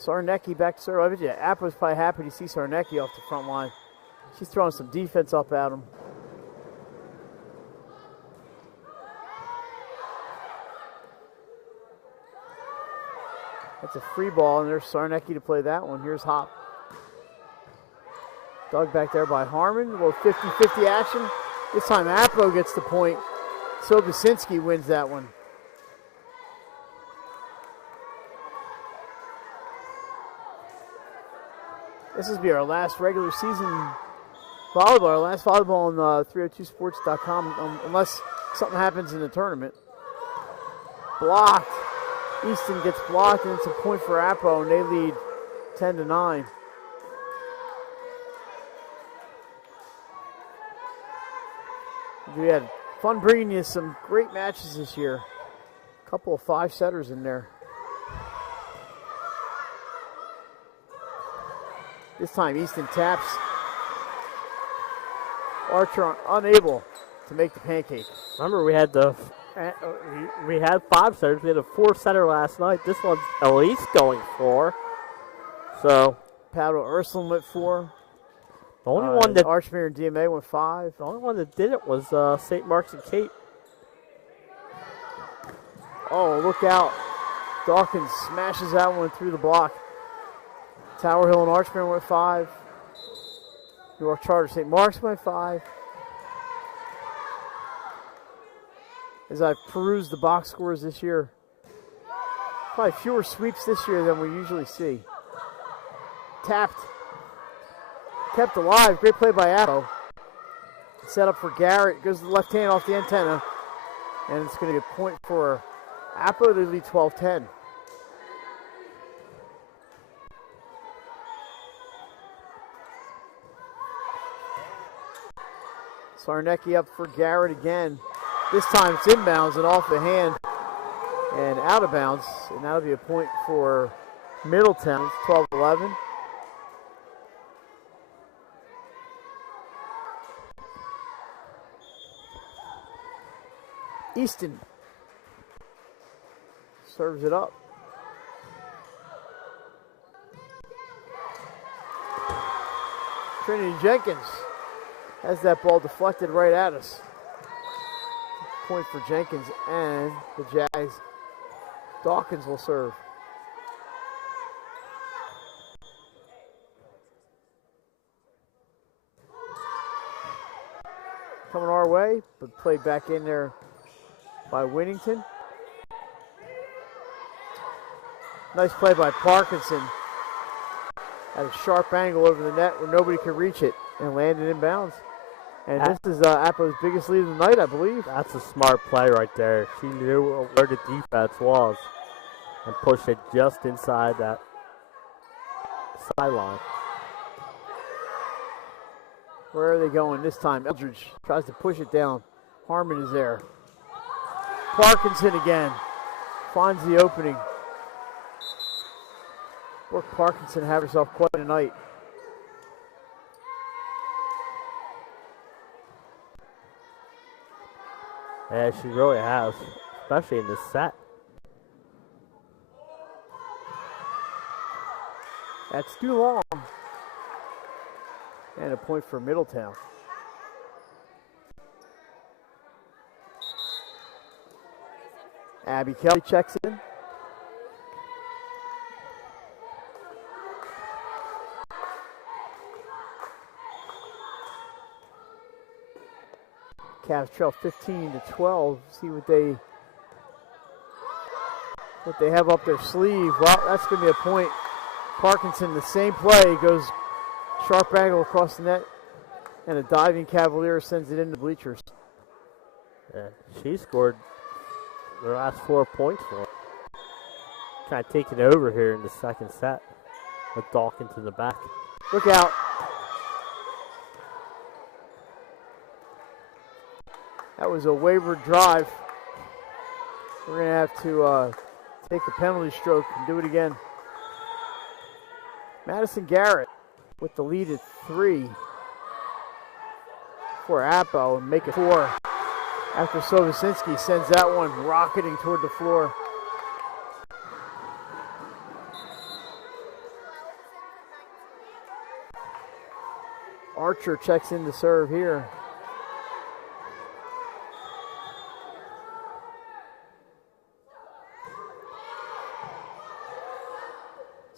Sarnecki back to serve. I bet you Appo's probably happy to see Sarnecki off the front line. She's throwing some defense up at him. That's a free ball, and there's Sarnecki to play that one. Here's Hop. Dug back there by Harmon. A little 50-50 action. This time Appo gets the point. Sobosinski wins that one. This will be our last regular season volleyball, our last volleyball on 302sports.com, unless something happens in the tournament. Blocked. Easton gets blocked, and it's a point for Appo, and they lead 10-9. We had fun bringing you some great matches this year. A couple of 5-setters in there. This time Easton taps. Archer unable to make the pancake. Remember, we had 5 setters. We had a 4-setter last night. This one's Elise going 4. So Paddle Ursuline went 4. the only one that Archmere and DMA went 5. the only one that did it was St. Mark's and Cape. Oh, look out. Dawkins smashes that one through the block. Tower Hill and Archmere went 5. York Charter St. Mark's went 5. As I perused the box scores this year, probably fewer sweeps this year than we usually see. Tapped. Kept alive. Great play by Appo. Set up for Garrett. Goes to the left hand off the antenna. And it's going to be a point for Appo. They lead 12-10. Sarnecki up for Garrett again. This time it's inbounds and off the hand and out of bounds. And that'll be a point for Middletown. It's 12-11. Easton serves it up. Trinity Jenkins has that ball deflected right at us. Point for Jenkins and the Jags. Dawkins will serve. Coming our way, but played back in there by Winnington. Nice play by Parkinson. At a sharp angle over the net where nobody could reach it and landed in bounds. And this is Appo's biggest lead of the night, I believe. That's a smart play right there. She knew where the defense was and pushed it just inside that sideline. Where are they going this time? Eldridge tries to push it down. Harmon is there. Parkinson again. Finds the opening. Brooke Parkinson had herself quite a night. Yeah, she really has, especially in this set. That's too long. And a point for Middletown. Abby Kelly checks in. Cavs trail 15-12. See what they have up their sleeve. Well, that's going to be a point. Parkinson, the same play, goes sharp angle across the net, and a diving Cavalier sends it into the bleachers. Yeah, she scored the last 4 points for it. Kind of taking over here in the second set with Dawkins in the back. Look out. That was a wayward drive. We're going to have to take a penalty stroke and do it again. Madison Garrett with the lead at 3 for Appo and make it 4 after Sovasinski sends that one rocketing toward the floor. Archer checks in to serve here.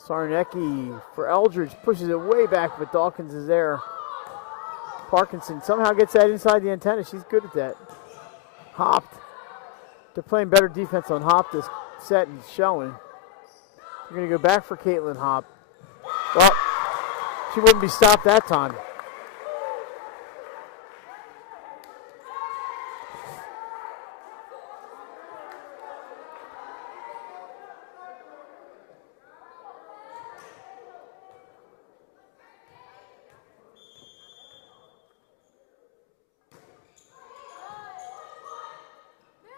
Sarnecki for Eldridge, pushes it way back, but Dawkins is there. Parkinson somehow gets that inside the antenna. She's good at that. Hopped. They're playing better defense on Hop this set and showing. We're going to go back for Caitlin Hop. Well, she wouldn't be stopped that time.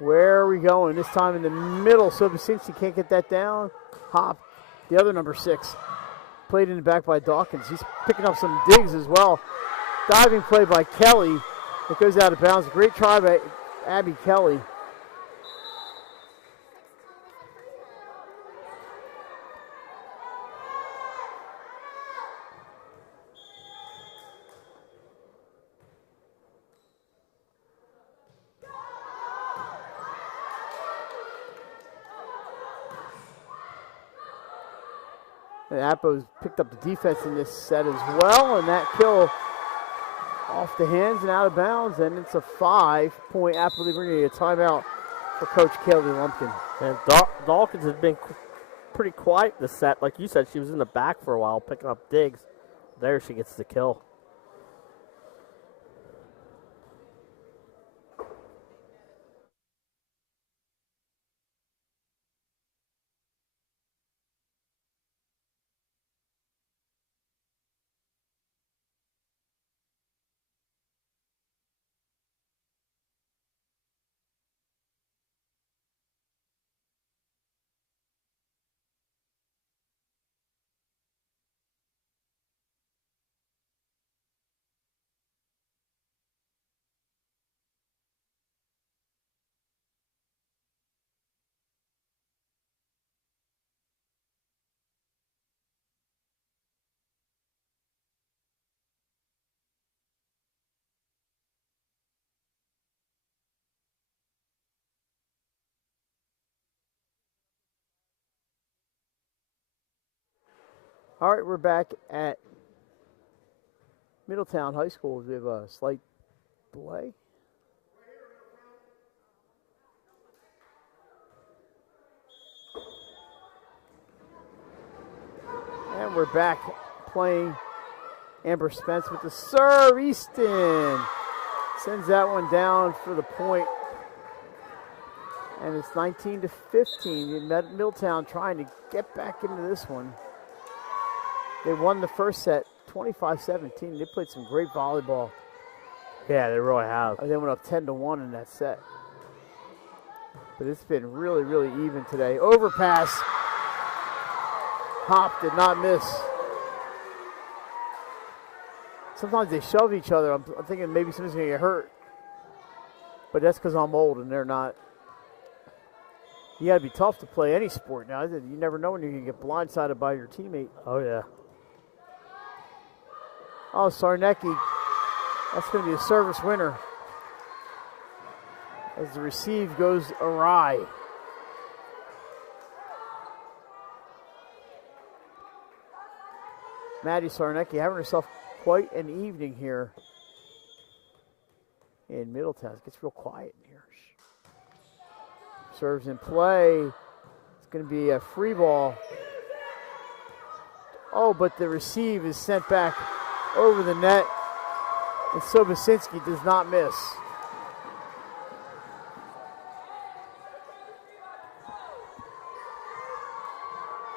Where are we going? This time in the middle. Sobasinski can't get that down. Hop, the other number 6, played in the back by Dawkins. He's picking up some digs as well. Diving play by Kelly. It goes out of bounds. Great try by Abby Kelly. And Appo's picked up the defense in this set as well, and that kill off the hands and out of bounds, and it's a 5-point Appo. They're going to get a timeout for Coach Kelly Lumpkin. And Dawkins has been pretty quiet this set. Like you said, she was in the back for a while picking up digs. There she gets the kill. All right, we're back at Middletown High School. We have a slight delay. And we're back playing. Amber Spence with the serve. Easton sends that one down for the point. And it's 19-15. Middletown trying to get back into this one. They won the first set 25-17. They played some great volleyball. Yeah, they really have. They went up 10-1 in that set. But it's been really, really even today. Overpass. Hop did not miss. Sometimes they shove each other. I'm thinking maybe somebody's going to get hurt. But that's because I'm old and they're not. You got to be tough to play any sport now. You never know when you're going to get blindsided by your teammate. Oh, yeah. Oh, Sarnecki. That's going to be a service winner. As the receive goes awry. Maddie Sarnecki having herself quite an evening here in Middletown. It gets real quiet in here. Serves in play. It's going to be a free ball. Oh, but the receive is sent back over the net. And Sobosinski does not miss.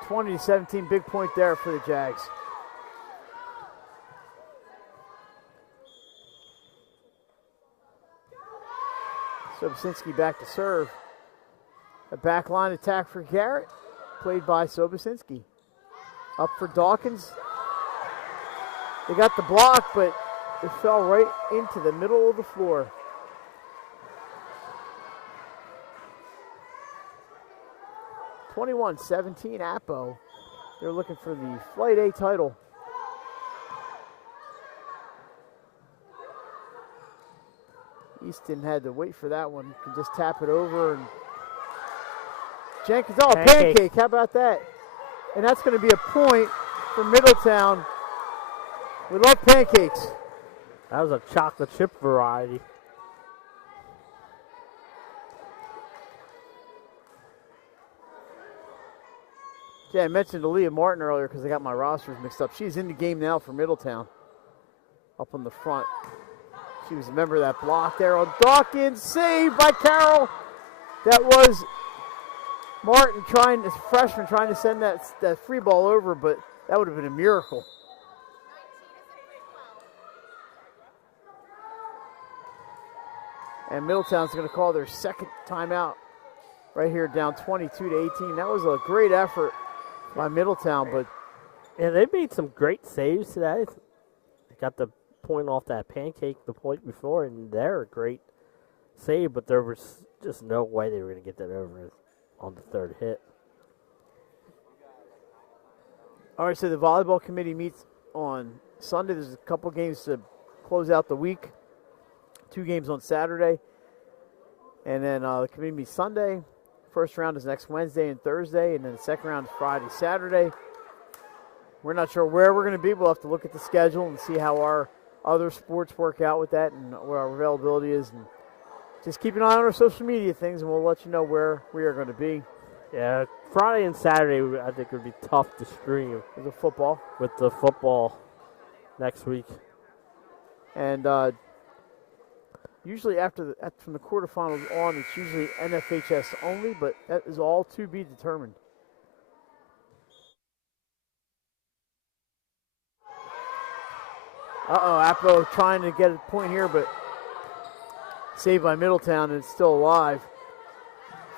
(20-17), big point there for the Jags. Sobosinski back to serve. A backline attack for Garrett, played by Sobosinski. Up for Dawkins. They got the block, but it fell right into the middle of the floor. (21-17) Appo. They're looking for the Flight A title. Easton had to wait for that one. Can just tap it over. And Jenkins, oh, pancake. How about that? And that's going to be a point for Middletown. We love pancakes. That was a chocolate chip variety. Yeah, I mentioned Aaliyah Martin earlier because I got my rosters mixed up. She's in the game now for Middletown. Up on the front. She was a member of that block there on Dawkins. Saved by Carroll. That was Martin trying, as a freshman, trying to send that free ball over, but that would have been a miracle. And Middletown's going to call their second timeout right here, down 22-18. That was a great effort by Middletown, but yeah, they made some great saves today. They got the point off that pancake the point before, and they're a great save, but there was just no way they were going to get that over on the third hit. All right, so the volleyball committee meets on Sunday. There's a couple games to close out the week. 2 games on Saturday. And then the committee meets Sunday. First round is next Wednesday and Thursday, and then the second round is Friday, Saturday. We're not sure where we're going to be. We'll have to look at the schedule and see how our other sports work out with that and where our availability is. And just keep an eye on our social media things, and we'll let you know where we are going to be. Yeah, Friday and Saturday I think would be tough to stream. With the football. With the football next week. And usually from the quarterfinals on, it's usually NFHS only, but that is all to be determined. Appo trying to get a point here, but saved by Middletown, and it's still alive.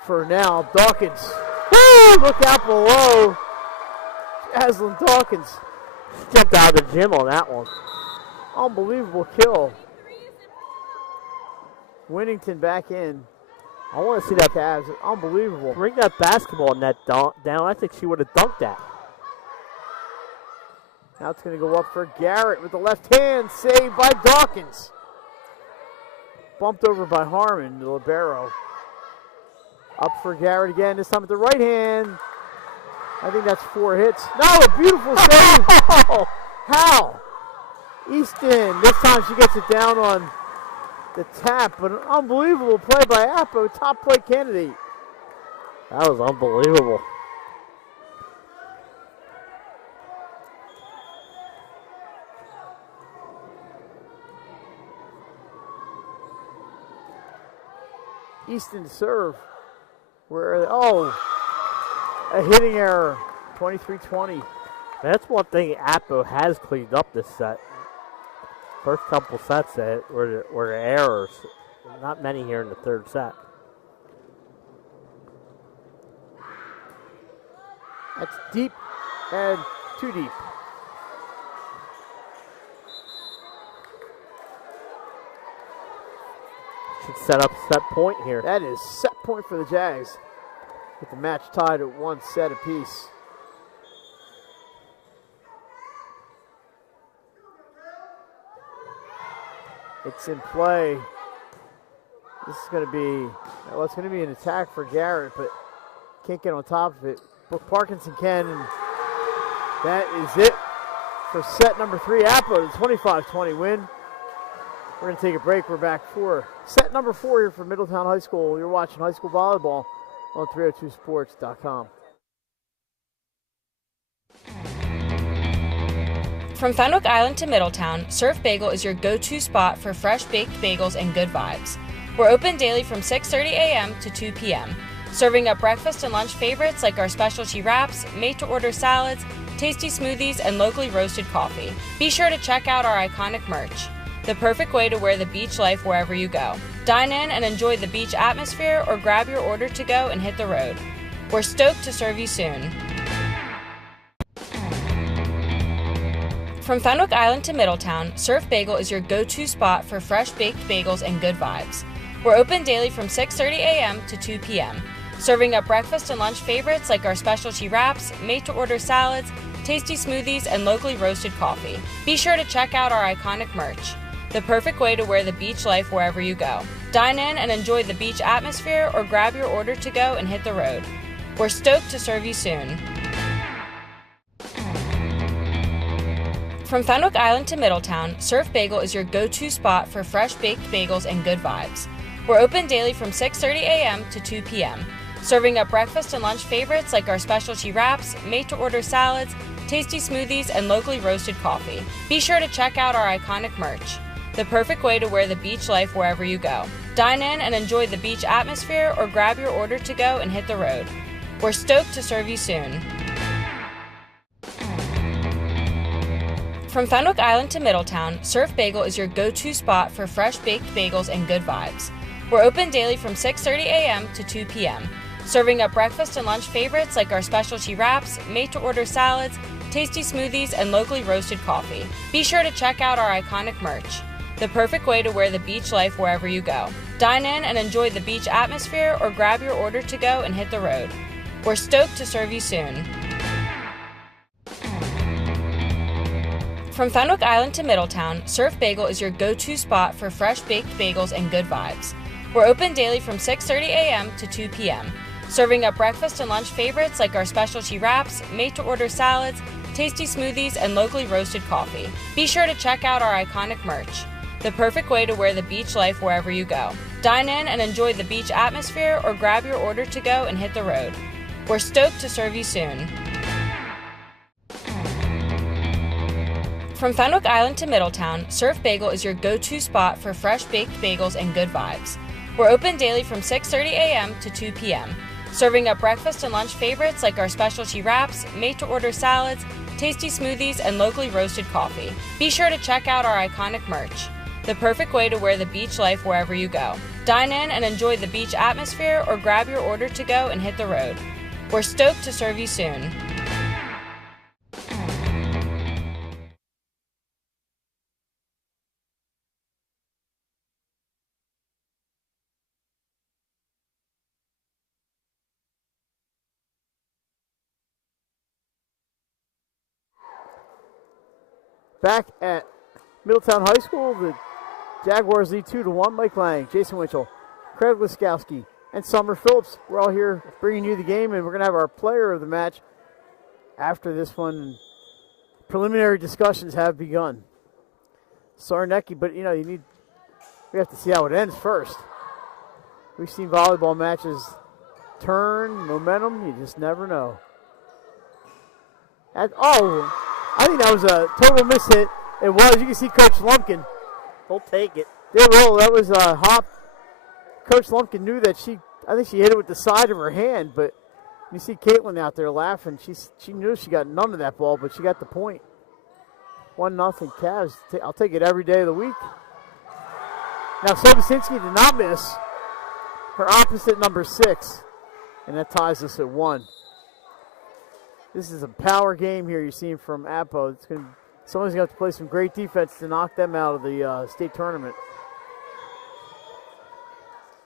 For now, Dawkins. Woo! Look out below. Jaslyn Dawkins. Stepped out of the gym on that one. Unbelievable kill. Winnington back in. I want to see that. Cavs. Unbelievable. Bring that basketball net down. I think she would have dunked that. Now it's going to go up for Garrett with the left hand. Saved by Dawkins. Bumped over by Harmon, the libero. Up for Garrett again, this time with the right hand. I think that's 4 hits. No, a beautiful save. How? Easton, this time she gets it down on the tap, but an unbelievable play by Appo, top play candidate. That was unbelievable. Easton to serve. A hitting error, 23-20. That's one thing Appo has cleaned up this set. First couple sets were errors. Not many here in the third set. That's deep and too deep. Should set up a set point here. That is set point for the Jags. With the match tied at 1 set apiece. It's in play. This is going to be, well, it's going to be an attack for Garrett, but can't get on top of it. Brooke Parkinson can, and that is it for set number 3. Appo, the 25-20 win. We're going to take a break. We're back for set number 4 here from Middletown High School. You're watching high school volleyball on 302sports.com. From Fenwick Island to Middletown, Surf Bagel is your go-to spot for fresh baked bagels and good vibes. We're open daily from 6:30 a.m. to 2 p.m., serving up breakfast and lunch favorites like our specialty wraps, made-to-order salads, tasty smoothies, and locally roasted coffee. Be sure to check out our iconic merch, the perfect way to wear the beach life wherever you go. Dine in and enjoy the beach atmosphere, or grab your order to go and hit the road. We're stoked to serve you soon. From Fenwick Island to Middletown, Surf Bagel is your go-to spot for fresh baked bagels and good vibes. We're open daily from 6:30 a.m. to 2 p.m., serving up breakfast and lunch favorites like our specialty wraps, made-to-order salads, tasty smoothies, and locally roasted coffee. Be sure to check out our iconic merch, the perfect way to wear the beach life wherever you go. Dine in and enjoy the beach atmosphere, or grab your order to go and hit the road. We're stoked to serve you soon. From Fenwick Island to Middletown, Surf Bagel is your go-to spot for fresh baked bagels and good vibes. We're open daily from 6:30 a.m. to 2 p.m., serving up breakfast and lunch favorites like our specialty wraps, made-to-order salads, tasty smoothies, and locally roasted coffee. Be sure to check out our iconic merch, the perfect way to wear the beach life wherever you go. Dine in and enjoy the beach atmosphere, or grab your order to go and hit the road. We're stoked to serve you soon. From Fenwick Island to Middletown, Surf Bagel is your go-to spot for fresh baked bagels and good vibes. We're open daily from 6:30 a.m. to 2 p.m., serving up breakfast and lunch favorites like our specialty wraps, made-to-order salads, tasty smoothies, and locally roasted coffee. Be sure to check out our iconic merch, the perfect way to wear the beach life wherever you go. Dine in and enjoy the beach atmosphere, or grab your order to go and hit the road. We're stoked to serve you soon. From Fenwick Island to Middletown, Surf Bagel is your go-to spot for fresh baked bagels and good vibes. We're open daily from 6:30 a.m. to 2 p.m., serving up breakfast and lunch favorites like our specialty wraps, made-to-order salads, tasty smoothies, and locally roasted coffee. Be sure to check out our iconic merch, the perfect way to wear the beach life wherever you go. Dine in and enjoy the beach atmosphere, or grab your order to go and hit the road. We're stoked to serve you soon. From Fenwick Island to Middletown, Surf Bagel is your go-to spot for fresh baked bagels and good vibes. We're open daily from 6:30 a.m. to 2 p.m., serving up breakfast and lunch favorites like our specialty wraps, made-to-order salads, tasty smoothies, and locally roasted coffee. Be sure to check out our iconic merch, the perfect way to wear the beach life wherever you go. Dine in and enjoy the beach atmosphere, or grab your order to go and hit the road. We're stoked to serve you soon. Back at Middletown High School, the Jaguars lead 2-1. Mike Lang, Jason Winchell, Craig Liskowski, and Summer Phillips. We're all here bringing you the game, and we're going to have our player of the match, after this one, preliminary discussions have begun. Sarnecki, but we have to see how it ends first. We've seen volleyball matches turn, momentum, you just never know. I think that was a total mishit. It was. You can see Coach Lumpkin. They'll take it. They will. That was a hop. Coach Lumpkin knew that I think she hit it with the side of her hand, but you see Caitlin out there laughing. She knew she got none of that ball, but she got the point. 1-0 Cavs. I'll take it every day of the week. Now, Sobocinski did not miss. Her opposite, number 6, and that ties us at 1. This is a power game here you're seeing from Appo. Someone's going to have to play some great defense to knock them out of the state tournament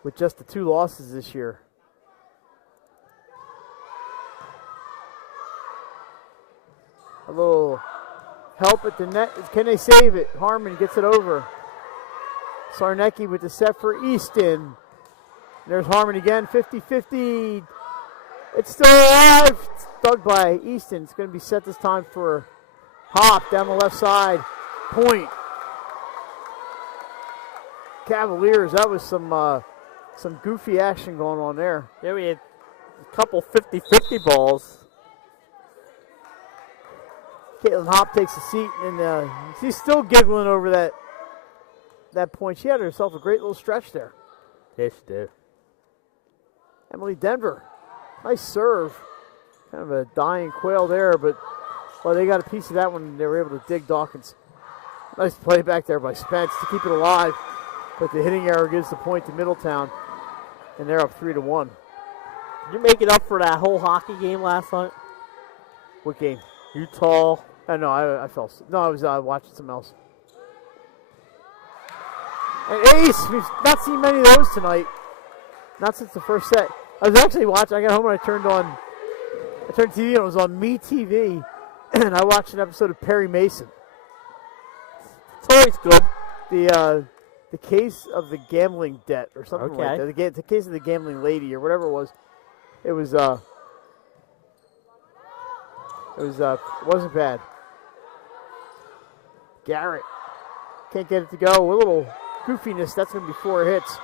with just the 2 losses this year. A little help at the net. Can they save it? Harmon gets it over. Sarnecki with the set for Easton. There's Harmon again, 50-50. It's still alive. It's dug by Easton. It's going to be set this time for Hop down the left side. Point. Cavaliers, that was some goofy action going on there. Yeah, we had a couple 50-50 balls. Caitlin Hop takes a seat, and she's still giggling over that point. She had herself a great little stretch there. Yes, she did. Emily Denver, nice serve. Kind of a dying quail there, but they got a piece of that one. They were able to dig Dawkins. Nice play back there by Spence to keep it alive, but the hitting error gives the point to Middletown, and they're up 3-1. Did you make it up for that whole hockey game last night? What game? Utah. No, I fell asleep. No, I was watching something else. And ace, we've not seen many of those tonight. Not since the first set. I was actually watching. I got home and I turned TV and it was on Me TV, and I watched an episode of Perry Mason. It's always good. The case of the gambling debt or something like that. The case of the gambling lady or whatever it was. It wasn't bad. Garrett can't get it to go. A little goofiness. That's going to be 4 hits.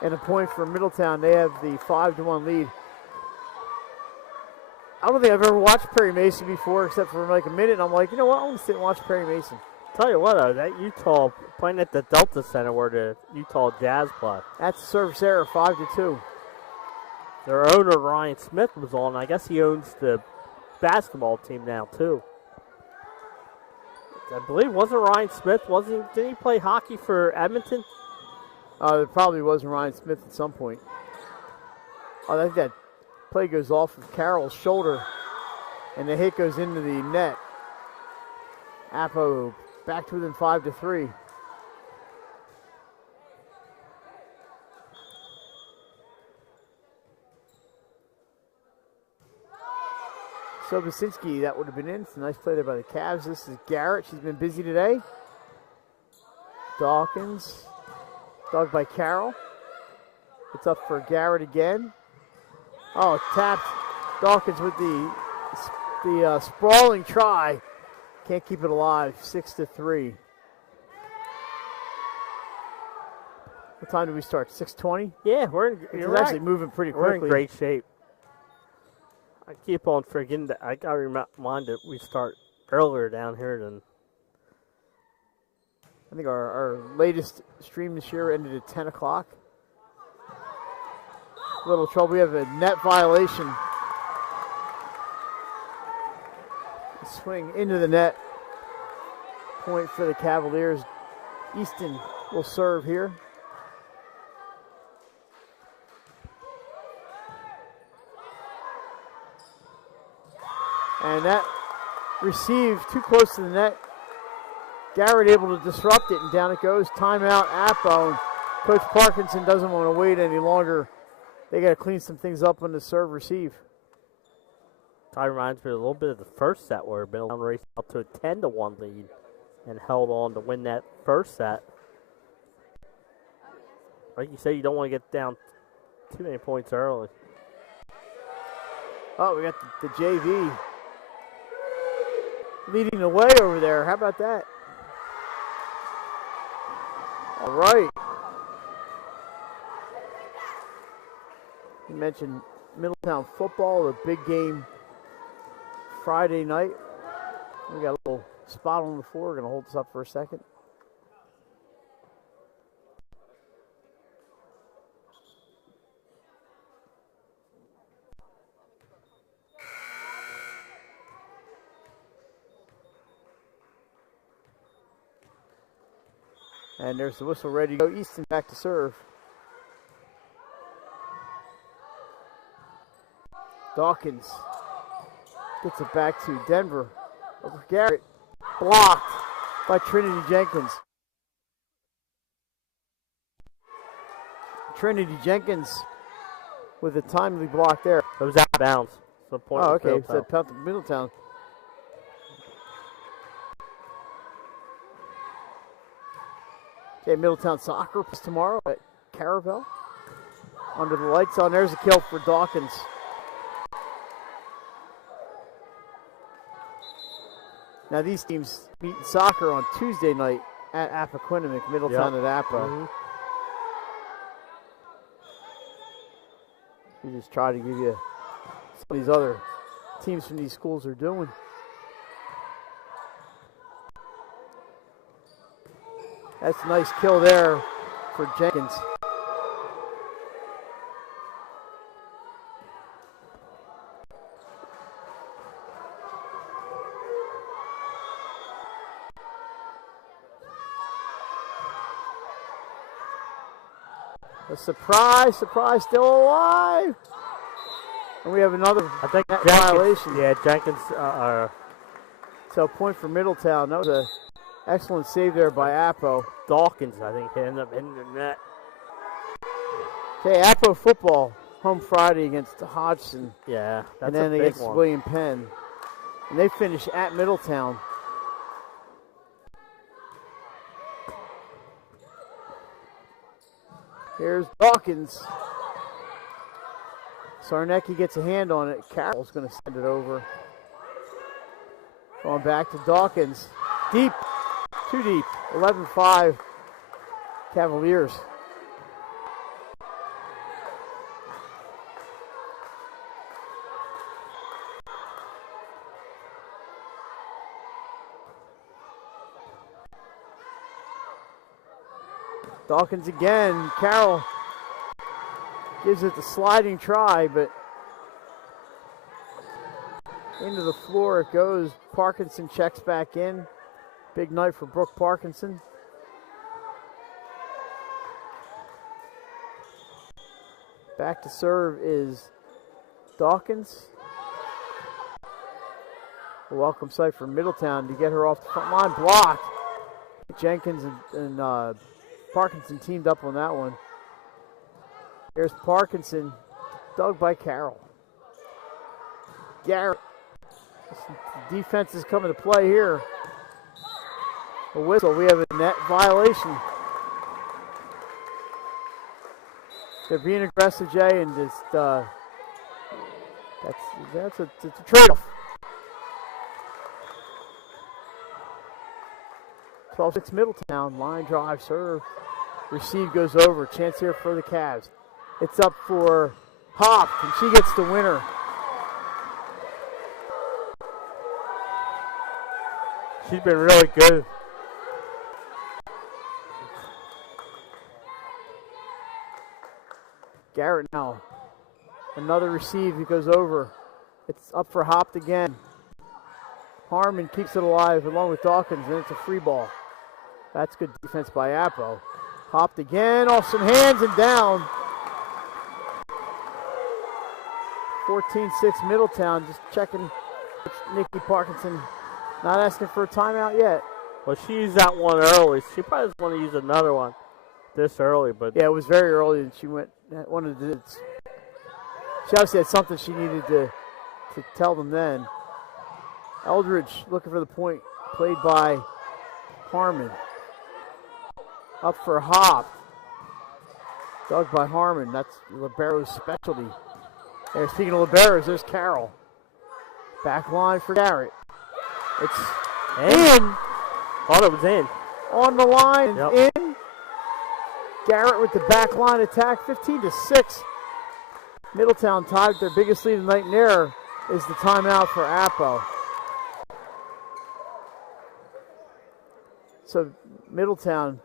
And a point for Middletown. They have the 5-1 lead. I don't think I've ever watched Perry Mason before except for like a minute. And I'm like, you know what? I'm going to sit and watch Perry Mason. Tell you what, that Utah playing at the Delta Center where the Utah Jazz play. That's a service error, 5-2. Their owner, Ryan Smith, was on. I guess he owns the basketball team now, too. I believe, wasn't Ryan Smith, didn't he play hockey for Edmonton? There probably wasn't Ryan Smith at some point. I think that play goes off of Carroll's shoulder, and the hit goes into the net. Appo back to within 5-3. Sobocinski, that would have been in. It's a nice play there by the Cavs. This is Garrett. She's been busy today. Dawkins. Dug by Carroll. It's up for Garrett again. Oh, tapped Dawkins with the sprawling try. Can't keep it alive. 6-3. What time did we start? 6:20? Yeah, you're actually moving pretty quickly. We're in great shape. I keep on forgetting that. I got to remind that we start earlier down here than. I think our latest stream this year ended at 10 o'clock. A little trouble. We have a net violation. Swing into the net. Point for the Cavaliers. Easton will serve here. And that received too close to the net. Garrett able to disrupt it, and down it goes. Timeout, Appo. And Coach Parkinson doesn't want to wait any longer. They got to clean some things up on the serve receive. Ty reminds me a little bit of the first set where Middletown raced out to a 10-1 lead and held on to win that first set. Like you said, you don't want to get down too many points early. Oh, we got the JV leading the way over there. How about that? All right. You mentioned Middletown football, the big game Friday night. We got a little spot on the floor. We're going to hold this up for a second. And there's the whistle ready to go. Easton back to serve. Dawkins gets it back to Denver. Over Garrett. Blocked by Trinity Jenkins. Trinity Jenkins with a timely block there. It was out of bounds. So point Oh, to okay. Middletown. So Middletown. Okay, Middletown soccer tomorrow at Caravel. Under the lights on. There's a kill for Dawkins. Now these teams meet in soccer on Tuesday night at Appoquinimink, Middletown at Appo. We just try to give you some of these other teams from these schools are doing. That's a nice kill there for Jenkins. A surprise, still alive. And we have another violation. Yeah, Jenkins. So a point for Middletown. That was an excellent save there by Appo. Dawkins, I think, ended up hitting the net. Okay, Appo football, home Friday against Hodgson. Yeah, that's and then a big against one. William Penn. And they finish at Middletown. Here's Dawkins. Sarnecki gets a hand on it. Carroll's going to send it over. Going back to Dawkins. Deep. Too deep. 11-5 Cavaliers. Dawkins again. Carroll gives it the sliding try, but into the floor it goes. Parkinson checks back in. Big night for Brooke Parkinson. Back to serve is Dawkins. A welcome sight for Middletown to get her off the front line. Blocked. Jenkins and Parkinson teamed up on that one. Here's Parkinson, dug by Carroll. Garrett. The defense is coming to play here. A whistle. We have a net violation. They're being aggressive, Jay, and just it's a trade-off. 12-6 Middletown. Line drive, serve. Receive goes over. Chance here for the Cavs. It's up for Hoff, and she gets the winner. She's been really good. Garrett now. Another receive. He goes over. It's up for Hopt again. Harmon keeps it alive along with Dawkins, and it's a free ball. That's good defense by Appo. Hopped again, off some hands and down. 14-6 Middletown, just checking Nikki Parkinson. Not asking for a timeout yet. Well, she used that one early. She probably doesn't want to use another one this early, but yeah, it was very early, and she wanted to. She obviously had something she needed to tell them then. Eldridge looking for the point, played by Harmon. Up for Hop. Dug by Harmon. That's Libero's specialty. There, speaking of Liberos, there's Carroll. Back line for Garrett. It's In. in. Thought it was in. On the line, Yep. in. Garrett with the back line attack, 15-6. Middletown tied their biggest lead of the night, and there is the timeout for Appo. So Middletown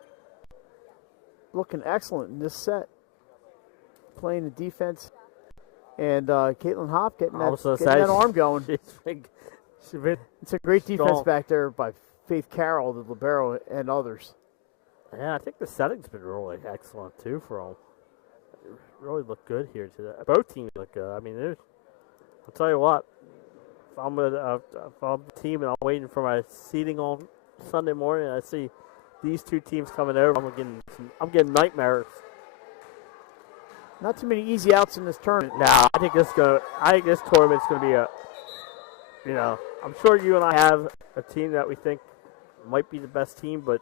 looking excellent in this set, playing the defense, and Caitlin Hopp getting that arm going. It's a great defense strong back there by Faith Carroll, the libero, and others. Yeah, I think the setting's been really excellent too for them. Really look good here today. Both teams look good. I mean, I'll tell you what. If I'm a team and I'm waiting for my seating on Sunday morning, and I see these two teams coming over, I'm getting nightmares. Not too many easy outs in this tournament. Now, I think this tournament's going to be I'm sure you and I have a team that we think might be the best team, but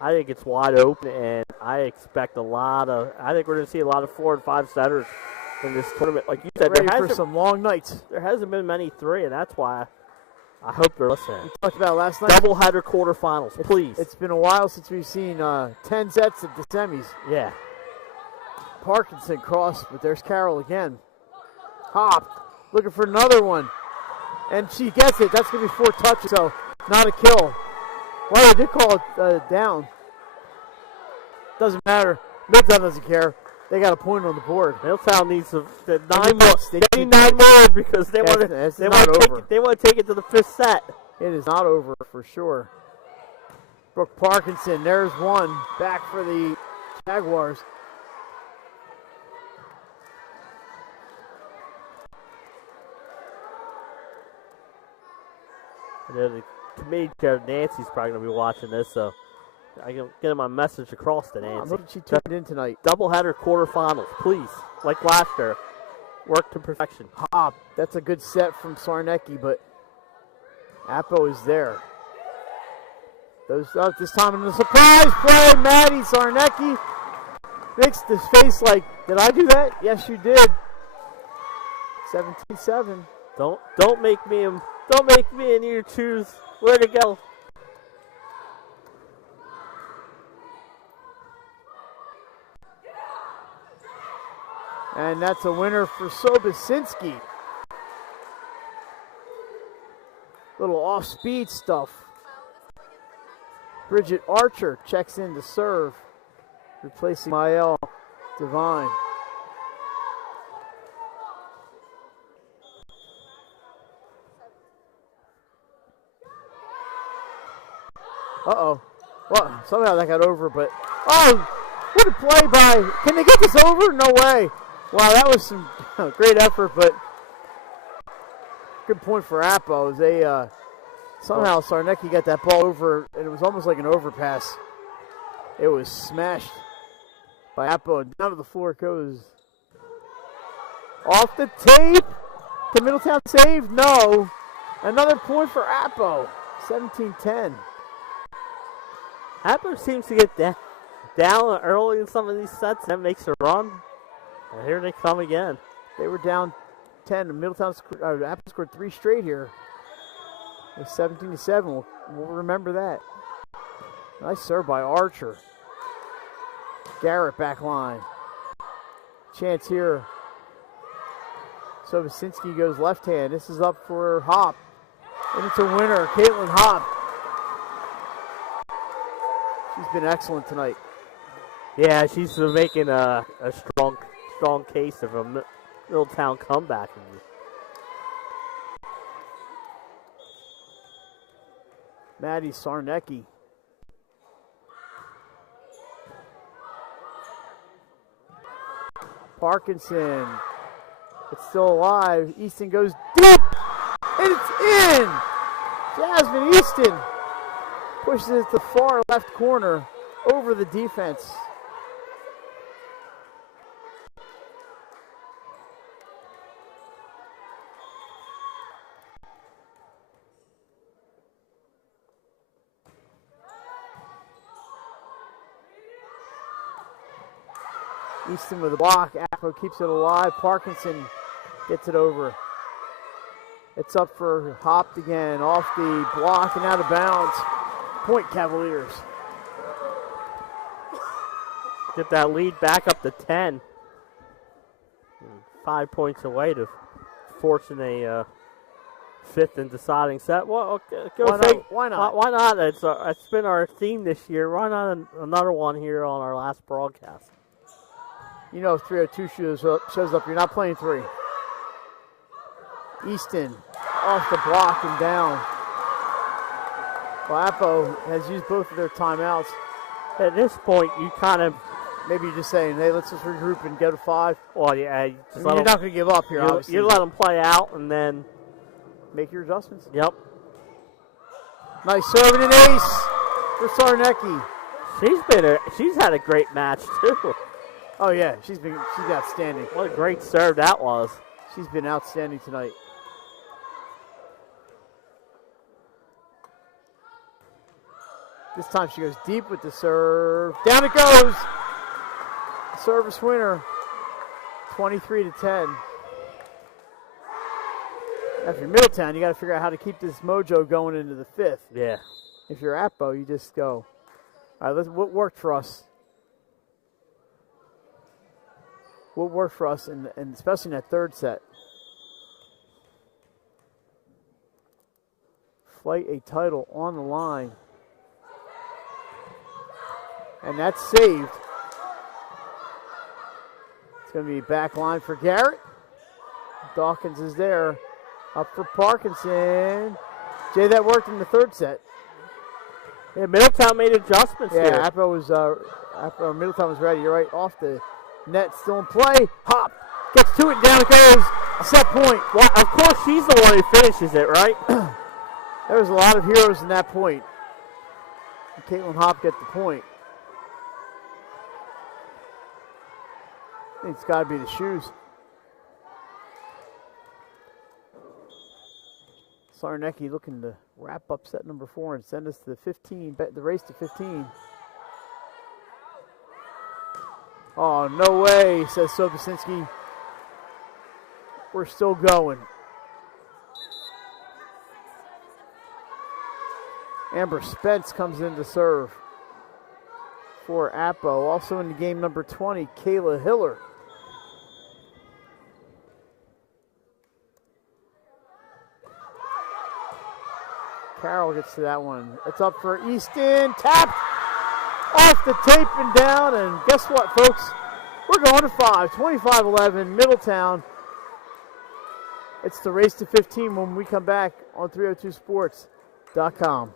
I think it's wide open, and I expect I think we're going to see a lot of 4 and 5 setters in this tournament. Like you said, ready for some long nights. There hasn't been many 3, and that's why I hope they're listening. We talked about it last night. Doubleheader quarterfinals, please. It's been a while since we've seen 10 sets at the semis. Yeah. Parkinson cross, but there's Carroll again. Hop, looking for another one. And she gets it. That's going to be 4 touches, so not a kill. Well, they did call it down. Doesn't matter. Middletown doesn't care. They got a point on the board. Middletown needs 9 more more because they want to take it to the 5th set. It is not over for sure. Brooke Parkinson, there's one. Back for the Jaguars. The committee chair Nancy's probably going to be watching this, so I can get my message across to Nancy. She tuned in tonight. Doubleheader quarterfinals, please. Like last year. Work to perfection. Hop, that's a good set from Sarnecki, but Appo is there. Those up this time in the surprise play. Maddie Sarnecki makes this face like, did I do that? Yes, you did. 17-7. Don't make me and you choose where to go. And that's a winner for Sobosinski. Little off-speed stuff. Bridget Archer checks in to serve, replacing Mael Devine. Uh-oh. Well, somehow that got over, but... Oh! What a play by... Can they get this over? No way. Wow, that was some great effort, but... Good point for Appo. They, somehow Sarnecki got that ball over, and it was almost like an overpass. It was smashed by Appo, and down to the floor it goes. Off the tape. Can Middletown save? No. Another point for Appo. 17-10. Appo seems to get down early in some of these sets, and that makes a run. And here they come again. They were down 10. Middletown Appo scored 3 straight here. It was 17-7. We'll remember that. Nice serve by Archer. Garrett back line. Chance here. Sobosinski goes left hand. This is up for Hop. And it's a winner, Caitlin Hop. She's been excellent tonight. Yeah, she's making a strong case of a Middletown comeback. Maddie Sarnecki. Parkinson. It's still alive. Easton goes deep. And it's in. Jasmine Easton pushes it to the far left corner over the defense. Easton with a block. Appo keeps it alive. Parkinson gets it over. It's up for Hopped again, off the block and out of bounds. Point Cavaliers. Get that lead back up to 10. 5 points away to forcing a fifth and deciding set. Well, okay, Why not? Why not? It's been our theme this year. Why not another one here on our last broadcast? You know, if 302 shows up, you're not playing 3. Easton off the block and down. Well, Appo has used both of their timeouts. At this point, you kind of Maybe you're just saying, hey, let's just regroup and go to 5. well, yeah, you just You're not going to give up here, obviously. you let them play out and then Make your adjustments. yep. Nice serving and ace for Sarnecki. She's had a great match too. Oh yeah, she's outstanding. What a great serve that was. She's been outstanding tonight. This time she goes deep with the serve. Down it goes. Service winner. 23-10. If you're Middletown, you got to figure out how to keep this mojo going into the 5th. Yeah. If you're Appo, you just go. All right, what worked for us? What worked for us, and especially in that third set? Flight a title on the line. And that's saved. It's going to be back line for Garrett. Dawkins is there. Up for Parkinson. Jay, that worked in the third set. Yeah, Middletown made adjustments here. Yeah, Middletown was ready. You're right. Off the net, still in play. Hop. Gets to it, down it goes. Set point. Well, of course, she's the one who finishes it, right? There was a lot of heroes in that point. And Caitlin Hop get the point. I think it's got to be the shoes. Sarnecki looking to wrap up set number 4 and send us to the 15, the race to 15. Oh, no way, says Sobosinski. We're still going. Amber Spence comes in to serve for Appo. Also in the game number 20, Kayla Hiller. Carroll gets to that one. It's up for Easton. Tapped off the tape and down. And guess what, folks? We're going to 5. 25-11, Middletown. It's the race to 15 when we come back on 302sports.com.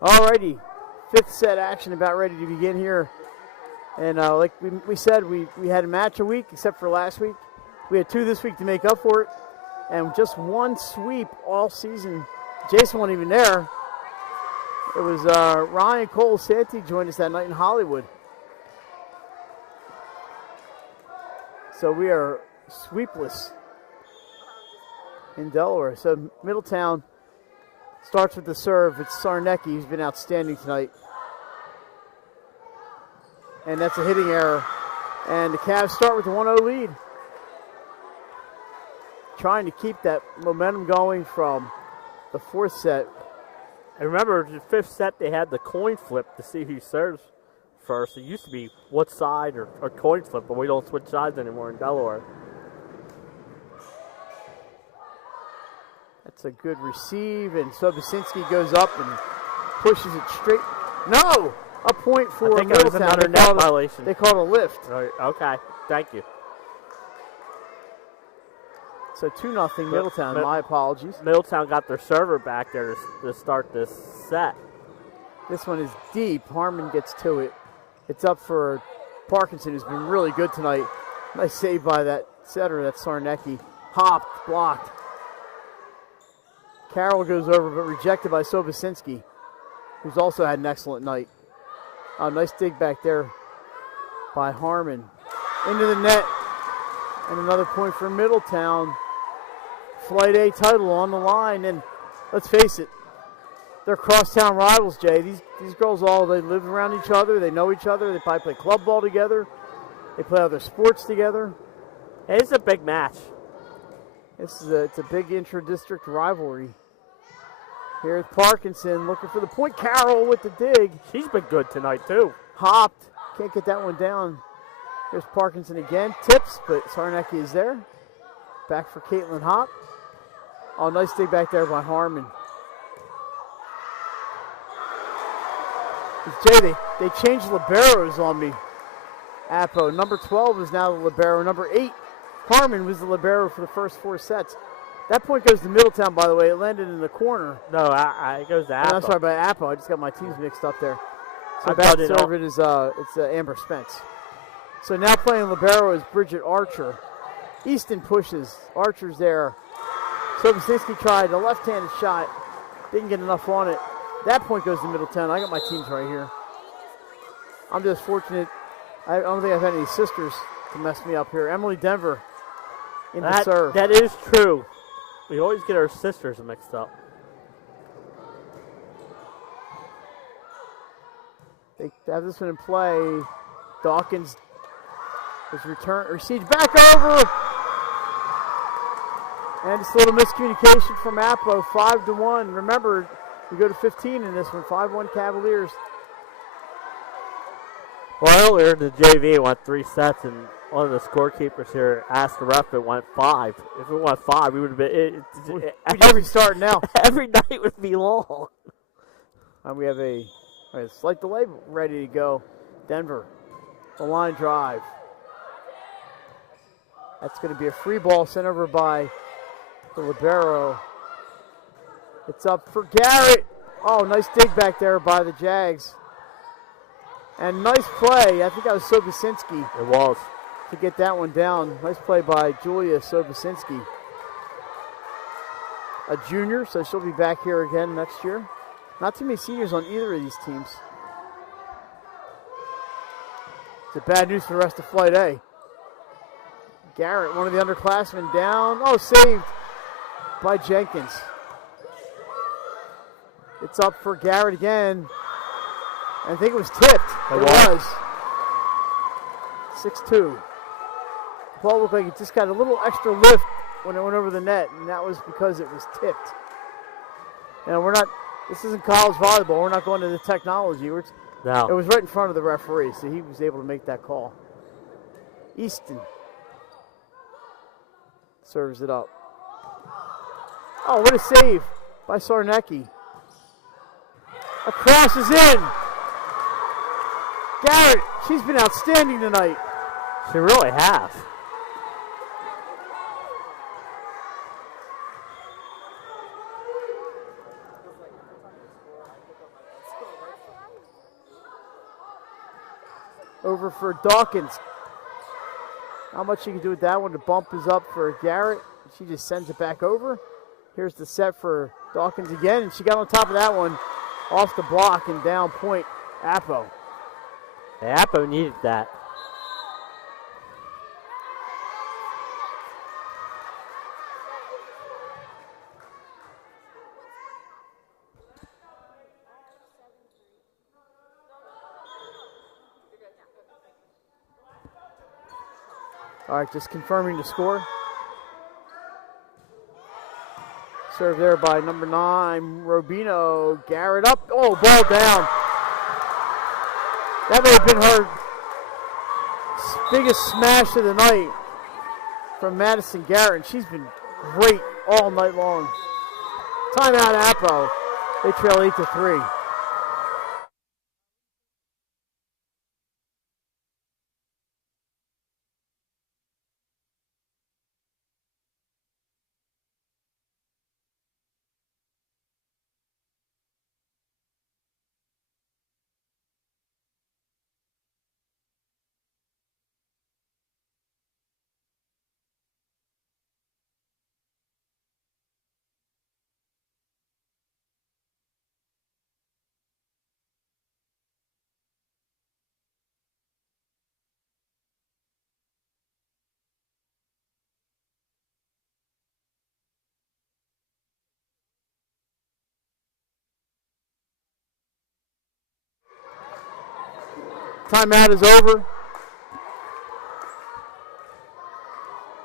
Alrighty, fifth set action about ready to begin here. And like we said, we had a match a week, except for last week. We had 2 this week to make up for it. And just 1 sweep all season. Jason wasn't even there. It was Ryan Cole Santee joined us that night in Hollywood. So we are sweepless in Delaware. So Middletown starts with the serve. It's Sarnecki, who's been outstanding tonight. And that's a hitting error. And the Cavs start with a 1-0 lead. Trying to keep that momentum going from the 4th set. And remember, the 5th set, they had the coin flip to see who serves first. It used to be what side or coin flip, but we don't switch sides anymore in Delaware. That's a good receive, and Sobocinski goes up and pushes it straight. No! A point for I think it was Middletown. another net violation. They called a lift. Right, okay, thank you. So 2-0 Middletown. My apologies. Middletown got their server back there to start this set. This one is deep. Harmon gets to it. It's up for Parkinson, who's been really good tonight. Nice save by that setter, that's Sarnecki. Hopped, blocked. Carroll goes over, but rejected by Sobocinski, who's also had an excellent night. Nice dig back there by Harmon. Into the net. And another point for Middletown. Flight A title on the line. And let's face it, they're crosstown rivals, Jay. These girls they live around each other. They know each other. They probably play club ball together. They play other sports together. It's a big match. It's a big intra-district rivalry. Here's Parkinson looking for the point. Carroll with the dig. She's been good tonight, too. Hopped. Can't get that one down. Here's Parkinson again. Tips, but Sarnecki is there. Back for Caitlin Hopp. Oh, nice dig back there by Harmon. Jay, they changed liberos on me. Appo. Number 12 is now the libero. Number 8, Harmon, was the libero for the first 4 sets. That point goes to Middletown, by the way. It landed in the corner. No, it goes to Appo. I'm sorry, by Appo. I just got my teams mixed up there. So back to serve it is it's Amber Spence. So now playing libero is Bridget Archer. Easton pushes. Archer's there. Sobocinski tried a left-handed shot. Didn't get enough on it. That point goes to Middletown. I got my teams right here. I'm just fortunate. I don't think I've had any sisters to mess me up here. Emily Denver in the serve. That is true. We always get our sisters mixed up. They have this one in play. Dawkins is received back over. And just a little miscommunication from Appo, 5-1. Remember, we go to 15 in this one, 5-1 Cavaliers. Well, earlier in the JV, it went 3 sets, and one of the scorekeepers here asked the ref if it went 5. If it went 5, we would have been. We'd be starting now. Every night would be long. And we have a slight delay ready to go. Denver, the line drive. That's going to be a free ball sent over by the libero. It's up for Garrett. Oh, nice dig back there by the Jags. And nice play. I think that was Sobocinski. It was. To get that one down. Nice play by Julia Sobocinski. A junior, so she'll be back here again next year. Not too many seniors on either of these teams. It's a bad news for the rest of Flight A. Garrett, one of the underclassmen, down. Oh, saved by Jenkins. It's up for Garrett again. I think it was tipped. It was. 6-2. Ball looked like it just got a little extra lift when it went over the net, and that was because it was tipped. And this isn't college volleyball. We're not going to the technology. No. It was right in front of the referee, so he was able to make that call. Easton serves it up. Oh, what a save by Sarnecki. A cross is in. Garrett, she's been outstanding tonight. She really has. over for Dawkins. Not much she can do with that one. The bump is up for Garrett. She just sends it back over. Here's the set for Dawkins again, and she got on top of that one off the block and down point Appo. Yeah, Appo needed that. All right, just confirming the score. Serve there by number 9, Robino. Garrett up. Oh, ball down. That may have been her biggest smash of the night from Madison Garrett. And she's been great all night long. Timeout, Appo. They trail 8-3. Timeout is over.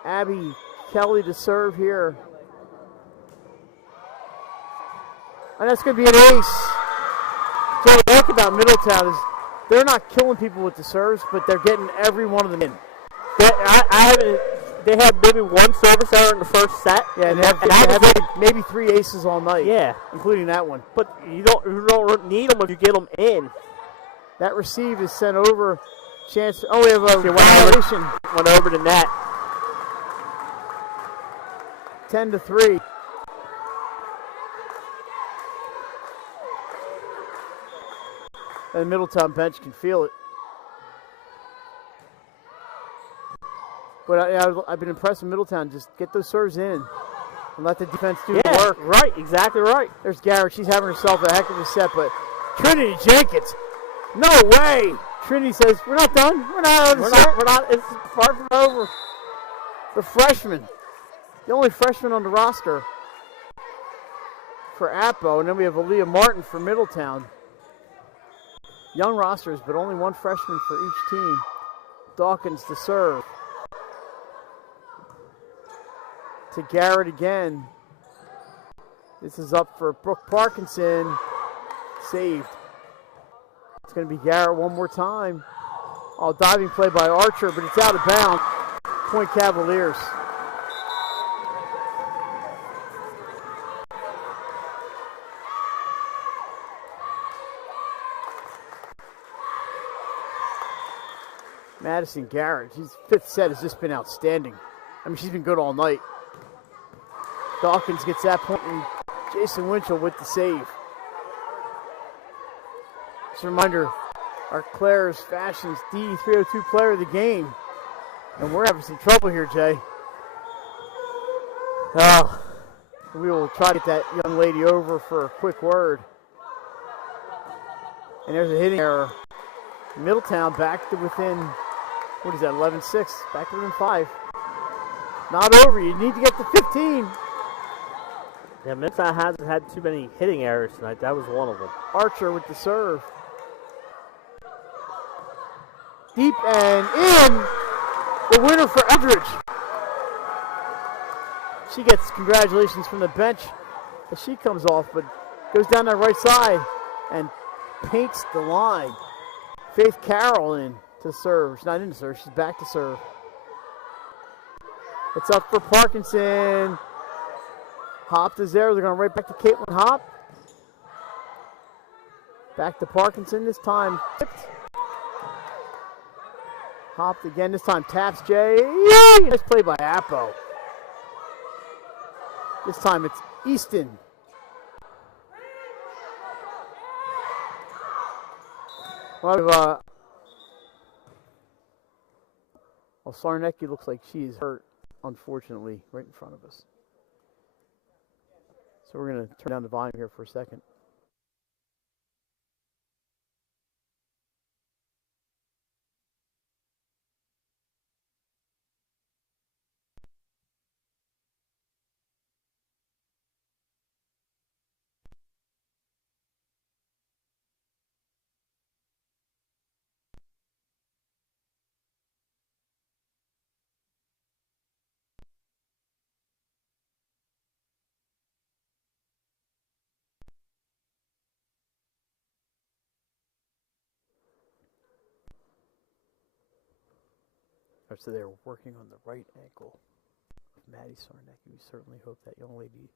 Abby Kelly to serve here. And that's going to be an ace. So what I like about Middletown is they're not killing people with the serves, but they're getting every one of them in. They had maybe one service error in the first set. Yeah, and they have maybe 3 aces all night. Yeah, including that one. But you don't need them if you get them in. That receive is sent over. Chance. Oh, we have a violation. Went over the net. 10-3. And the Middletown bench can feel it. But I've been impressed with Middletown. Just get those serves in and let the defense do the work. Right, exactly right. There's Garrett. She's having herself a heck of a set, but Trinity Jenkins, no way. Trinity says, we're not done. We're not. It's far from over. The freshman, the only freshman on the roster for Appo, and then we have Aaliyah Martin for Middletown. Young rosters, but only one freshman for each team. Dawkins to serve. To Garrett again. This is up for Brooke Parkinson. Saved. It's going to be Garrett one more time. Oh, diving play by Archer, but it's out of bounds. Point Cavaliers. Madison Garrett, his fifth set has just been outstanding. I mean, she's been good all night. Dawkins gets that point, and Jason Winchell with the save. Just a reminder, our Claire's Fashions D302 player of the game. And we're having some trouble here, Jay. We will try to get that young lady over for a quick word. And there's a hitting error. Middletown back to within, 11-6, back to within 5. Not over, you need to get to 15. Yeah, Middletown hasn't had too many hitting errors tonight. That was one of them. Archer with the serve. Deep and in. The winner for Eldridge. She gets congratulations from the bench as she comes off, but goes down that right side and paints the line. Faith Carroll in to serve. She's not in to serve. She's back to serve. It's up for Parkinson. Hopt is there. They're going right back to Caitlin Hop. Back to Parkinson this time. Tipped. Hopped again this time. Taps Jay. Yay! Nice play by Appo. This time it's Easton. Well, Well, Sarnecki looks like she is hurt, unfortunately, right in front of us. So we're going to turn down the volume here for a second. So they're working on the right ankle of Maddie Sarnecki. We certainly hope that young lady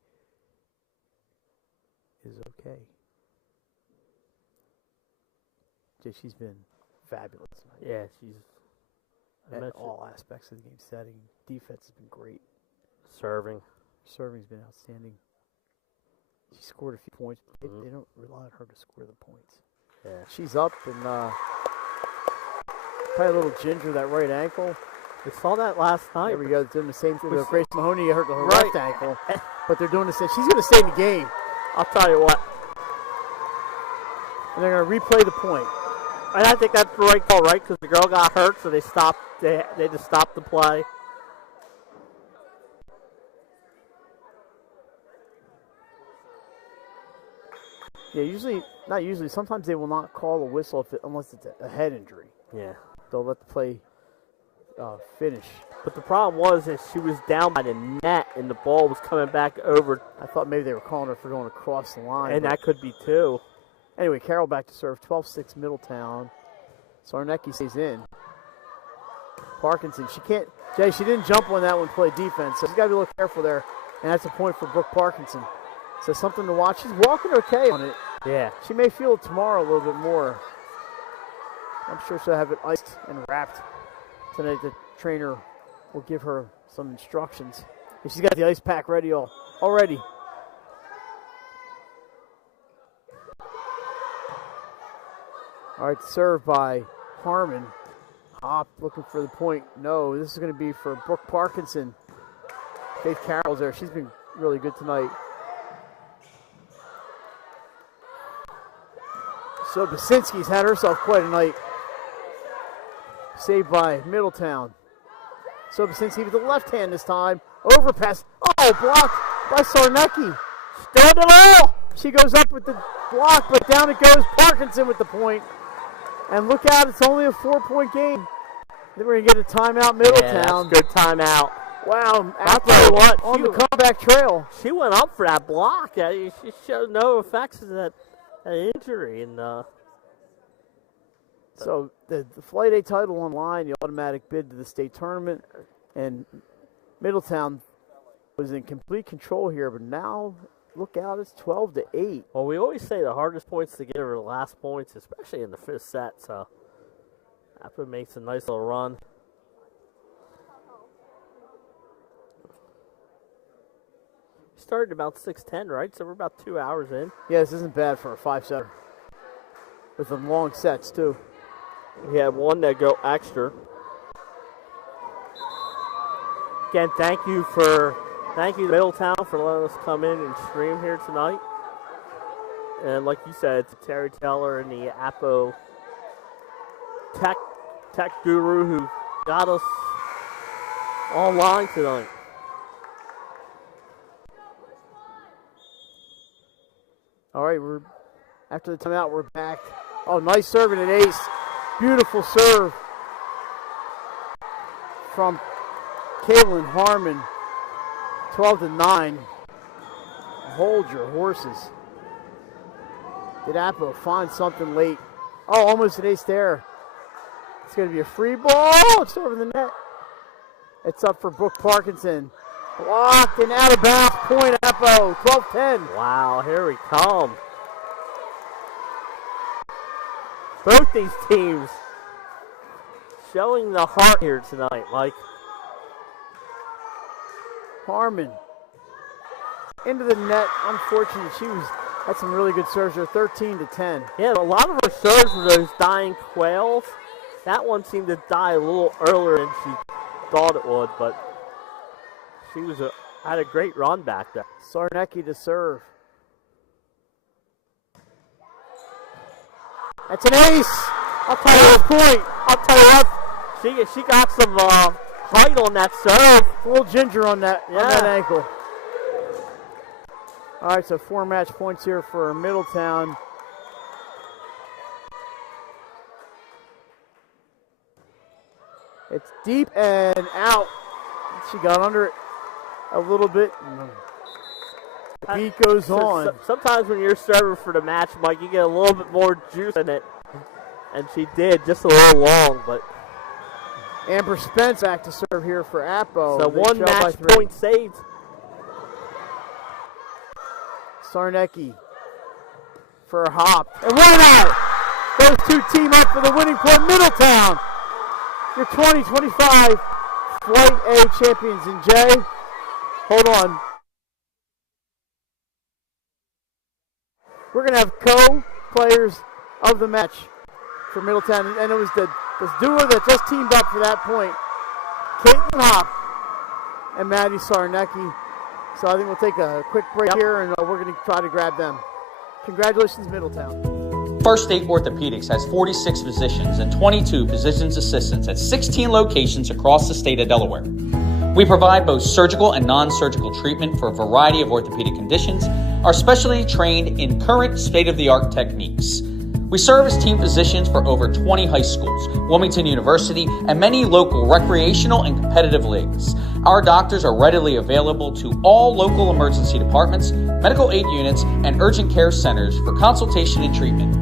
is okay. Jay, she's been fabulous tonight. Yeah, she's at all aspects of the game. Setting, defense has been great. Serving's been outstanding. She scored a few points. They don't rely on her to score the points. Yeah. She's up and probably a little ginger, that right ankle. We saw that last night. There we go. Doing the same thing. Grace Mahoney hurt her right. left ankle, but they're doing the same. She's going to stay in the game. I'll tell you what. And they're going to replay the point. And I think that's the right call, right? Because the girl got hurt, so they stopped. They just stopped the play. Yeah, not usually. Sometimes they will not call a whistle unless it's a head injury. Yeah. They'll let the play finish. But the problem was that she was down by the net, and the ball was coming back over. I thought maybe they were calling her for going across the line. And that could be too. Anyway, Carroll back to serve. 12-6 Middletown. Sarnecki stays in. Parkinson, she didn't jump on that one, play defense, so she's got to be a little careful there. And that's a point for Brooke Parkinson. So something to watch. She's walking okay on it. Yeah. She may feel it tomorrow a little bit more. I'm sure she'll have it iced and wrapped tonight. The trainer will give her some instructions. And she's got the ice pack ready already. All right, served by Harmon. Hop looking for the point. No, this is going to be for Brooke Parkinson. Faith Carroll's there. She's been really good tonight. So Basinski's had herself quite a night. Saved by Middletown. So Basinski with the left hand this time. Overpass. Oh, blocked by Sarnecki. Still the ball. She goes up with the block, but down it goes. Parkinson with the point. And look out, it's only a 4-point game. Then we're going to get a timeout, Middletown. Yeah, that's good timeout. Wow, I'll tell you what, on the comeback trail. She went up for that block. She showed no effects of that injury. And so the Flight A title online, the automatic bid to the state tournament, and Middletown was in complete control here, but now look out, it's 12-8. Well, we always say the hardest points to get are the last points, especially in the fifth set. So Appa makes a nice little run. Started about 6:10, right? So we're about 2 hours in. Yeah, this isn't bad for a 5-setter. With some long sets, too. We have one that go extra. Again, thank you to Middletown for letting us come in and stream here tonight. And like you said, it's Terry Taylor and the Appo tech guru who got us online tonight. All right, after the timeout, we're back. Oh, nice serve and an ace. Beautiful serve from Caitlin Harmon. 12-9. Hold your horses. Did Appo find something late? Oh, almost an ace there. It's going to be a free ball. It's over the net. It's up for Brooke Parkinson. Blocked and out of bounds. Point Appo. 12-10. Wow, here we come. Both these teams showing the heart here tonight, Mike. Harmon into the net. Unfortunately, she had some really good serves there. 13-10. Yeah, a lot of her serves were those dying quails. That one seemed to die a little earlier than she thought it would, but she had a great run back there. Sarnecki to serve. That's an ace. I'll tell you this point. I'll tell you what, she got some height on that serve. A little ginger on that ankle. All right, so 4 match points here for Middletown. It's deep and out. She got under it a little bit. The beat goes on. Sometimes when you're serving for the match, Mike, you get a little bit more juice in it. And she did, just a little long, but. Amber Spence back to serve here for Appo. So 1 match point saved. Sarnecki for a hop. And 1 out. Those two team up for the winning point. Middletown, your 2025 Flight A champions. And Jay, hold on. We're going to have co-players of the match for Middletown. And it was this duo that just teamed up for that point. Caitlin Hop and Maddie Sarnecki. So I think we'll take a quick break here, and we're going to try to grab them. Congratulations, Middletown. First State Orthopedics has 46 physicians and 22 physician's assistants at 16 locations across the state of Delaware. We provide both surgical and non-surgical treatment for a variety of orthopedic conditions, are specially trained in current state-of-the-art techniques. We serve as team physicians for over 20 high schools, Wilmington University, and many local recreational and competitive leagues. Our doctors are readily available to all local emergency departments, medical aid units, and urgent care centers for consultation and treatment.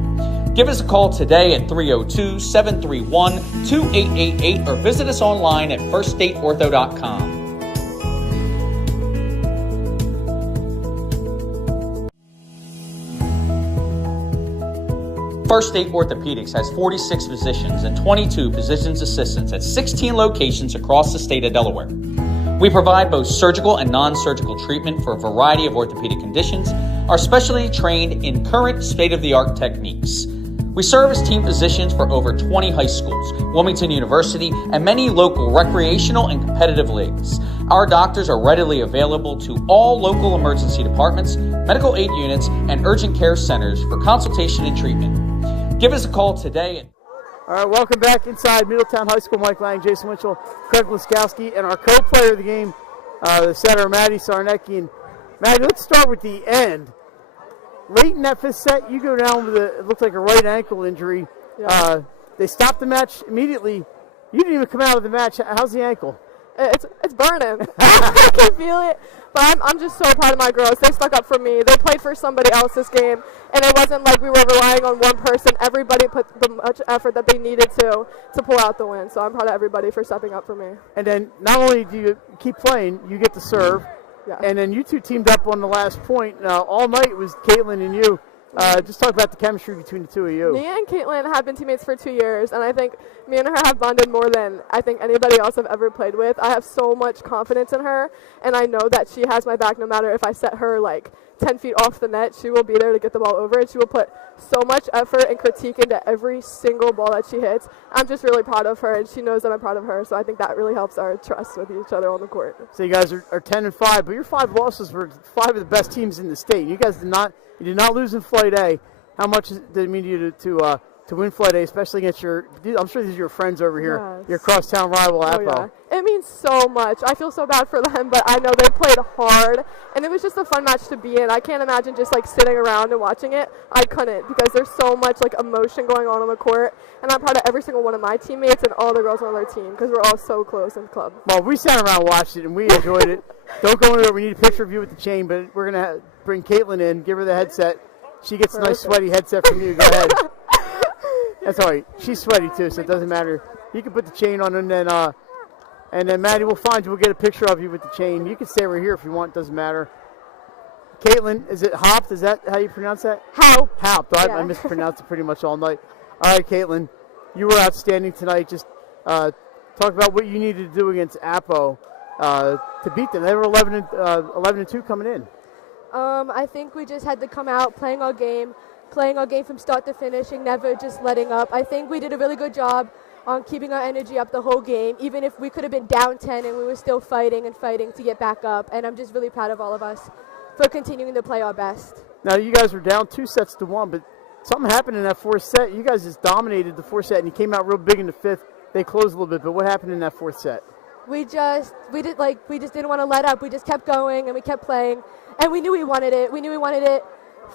Give us a call today at 302-731-2888 or visit us online at firststateortho.com. First State Orthopedics has 46 physicians and 22 physician's assistants at 16 locations across the state of Delaware. We provide both surgical and non-surgical treatment for a variety of orthopedic conditions, are specially trained in current state-of-the-art techniques. We serve as team physicians for over 20 high schools, Wilmington University, and many local recreational and competitive leagues. Our doctors are readily available to all local emergency departments, medical aid units, and urgent care centers for consultation and treatment. Give us a call today. All right, welcome back inside Middletown High School. Mike Lang, Jason Winchell, Craig Laskowski, and our co-player of the game, the setter, Maddie Sarnecki. And Maddie, let's start with the end. Late in that 5th set, you go down with it looked like a right ankle injury. Yeah. They stopped the match immediately. You didn't even come out of the match. How's the ankle? It's burning. I can feel it. But I'm just so proud of my girls. They stuck up for me. They played for somebody else this game, and it wasn't like we were relying on one person. Everybody put the much effort that they needed to pull out the win. So I'm proud of everybody for stepping up for me. And then not only do you keep playing, you get to serve. Yeah. And then you two teamed up on the last point. All night it was Caitlin and you. Just talk about the chemistry between the two of you. Me and Caitlin have been teammates for 2 years, and I think me and her have bonded more than I think anybody else I've ever played with. I have so much confidence in her, and I know that she has my back no matter if I set her like 10 feet off the net. She will be there to get the ball over, and she will put so much effort and critique into every single ball that she hits. I'm just really proud of her, and she knows that I'm proud of her, so I think that really helps our trust with each other on the court. So you guys are 10-5, but your 5 losses were 5 of the best teams in the state. You guys did not lose in Flight A. How much did it mean to you to win Flight A, especially against I'm sure these are your friends over here, yes. Your crosstown rival, Appo. Yeah. It means so much. I feel so bad for them, but I know they played hard, and it was just a fun match to be in. I can't imagine just like sitting around and watching it. I couldn't, because there's so much like emotion going on the court, and I'm proud of every single one of my teammates and all the girls on their team, because we're all so close in the club. Well, we sat around and watched it, and we enjoyed it. Don't go anywhere. We need a picture of you with the chain, but we're going to bring Caitlin in, give her the headset. She gets a nice sweaty headset from you. Go ahead. That's all right. She's sweaty too, so it doesn't matter. You can put the chain on, and then Maddie will find you. We'll get a picture of you with the chain. You can stay over here if you want. Doesn't matter. Caitlin, is it Hopped? Is that how you pronounce that? Hopped. Hopped. I mispronounced it pretty much all night. All right, Caitlin, you were outstanding tonight. Just talk about what you needed to do against Appo to beat them. They were 11-2 coming in. I think we just had to come out playing our game from start to finishing, never just letting up. I think we did a really good job on keeping our energy up the whole game, even if we could have been down 10 and we were still fighting and fighting to get back up. And I'm just really proud of all of us for continuing to play our best. Now, you guys were down 2-1, but something happened in that fourth set. You guys just dominated the fourth set, and you came out real big in the fifth. They closed a little bit, but what happened in that fourth set? We just didn't want to let up. We just kept going and we kept playing, and we knew we wanted it. We knew we wanted it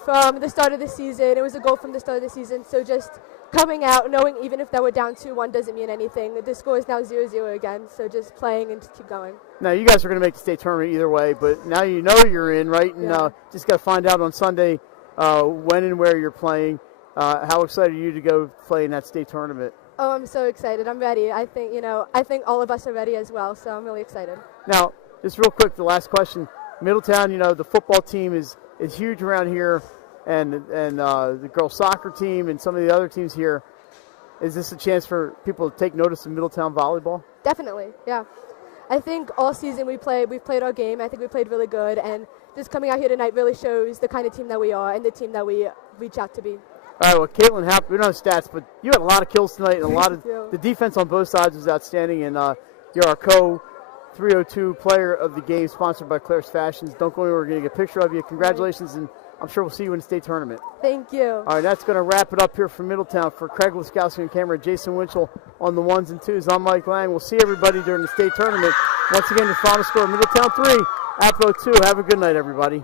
from the start of the season. It was a goal from the start of the season. So just coming out, knowing even if that we're down 2-1 doesn't mean anything. The score is now 0-0 again. So just playing and just keep going. Now, you guys are going to make the state tournament either way, but now you know you're in, right? And just got to find out on Sunday when and where you're playing. How excited are you to go play in that state tournament? Oh, I'm so excited. I'm ready. I think all of us are ready as well, so I'm really excited. Now, just real quick, the last question. Middletown, the football team is huge around here, and the girls soccer team and some of the other teams here. Is this a chance for people to take notice of Middletown volleyball? Definitely, yeah. I think all season we've played our game. I think we played really good, and just coming out here tonight really shows the kind of team that we are and the team that we reach out to be. All right, well, Caitlin Happ, we don't have stats, but you had a lot of kills tonight, and a lot of the defense on both sides was outstanding, and you're our co-302 player of the game, sponsored by Claire's Fashions. Don't go anywhere. We're going to get a picture of you. Congratulations, and I'm sure we'll see you in the state tournament. Thank you. All right, that's going to wrap it up here from Middletown. For Craig Laskowski on camera, Jason Winchell on the 1s and 2s. I'm Mike Lang. We'll see everybody during the state tournament. Once again, the final score, Middletown 3, Appo 2. Have a good night, everybody.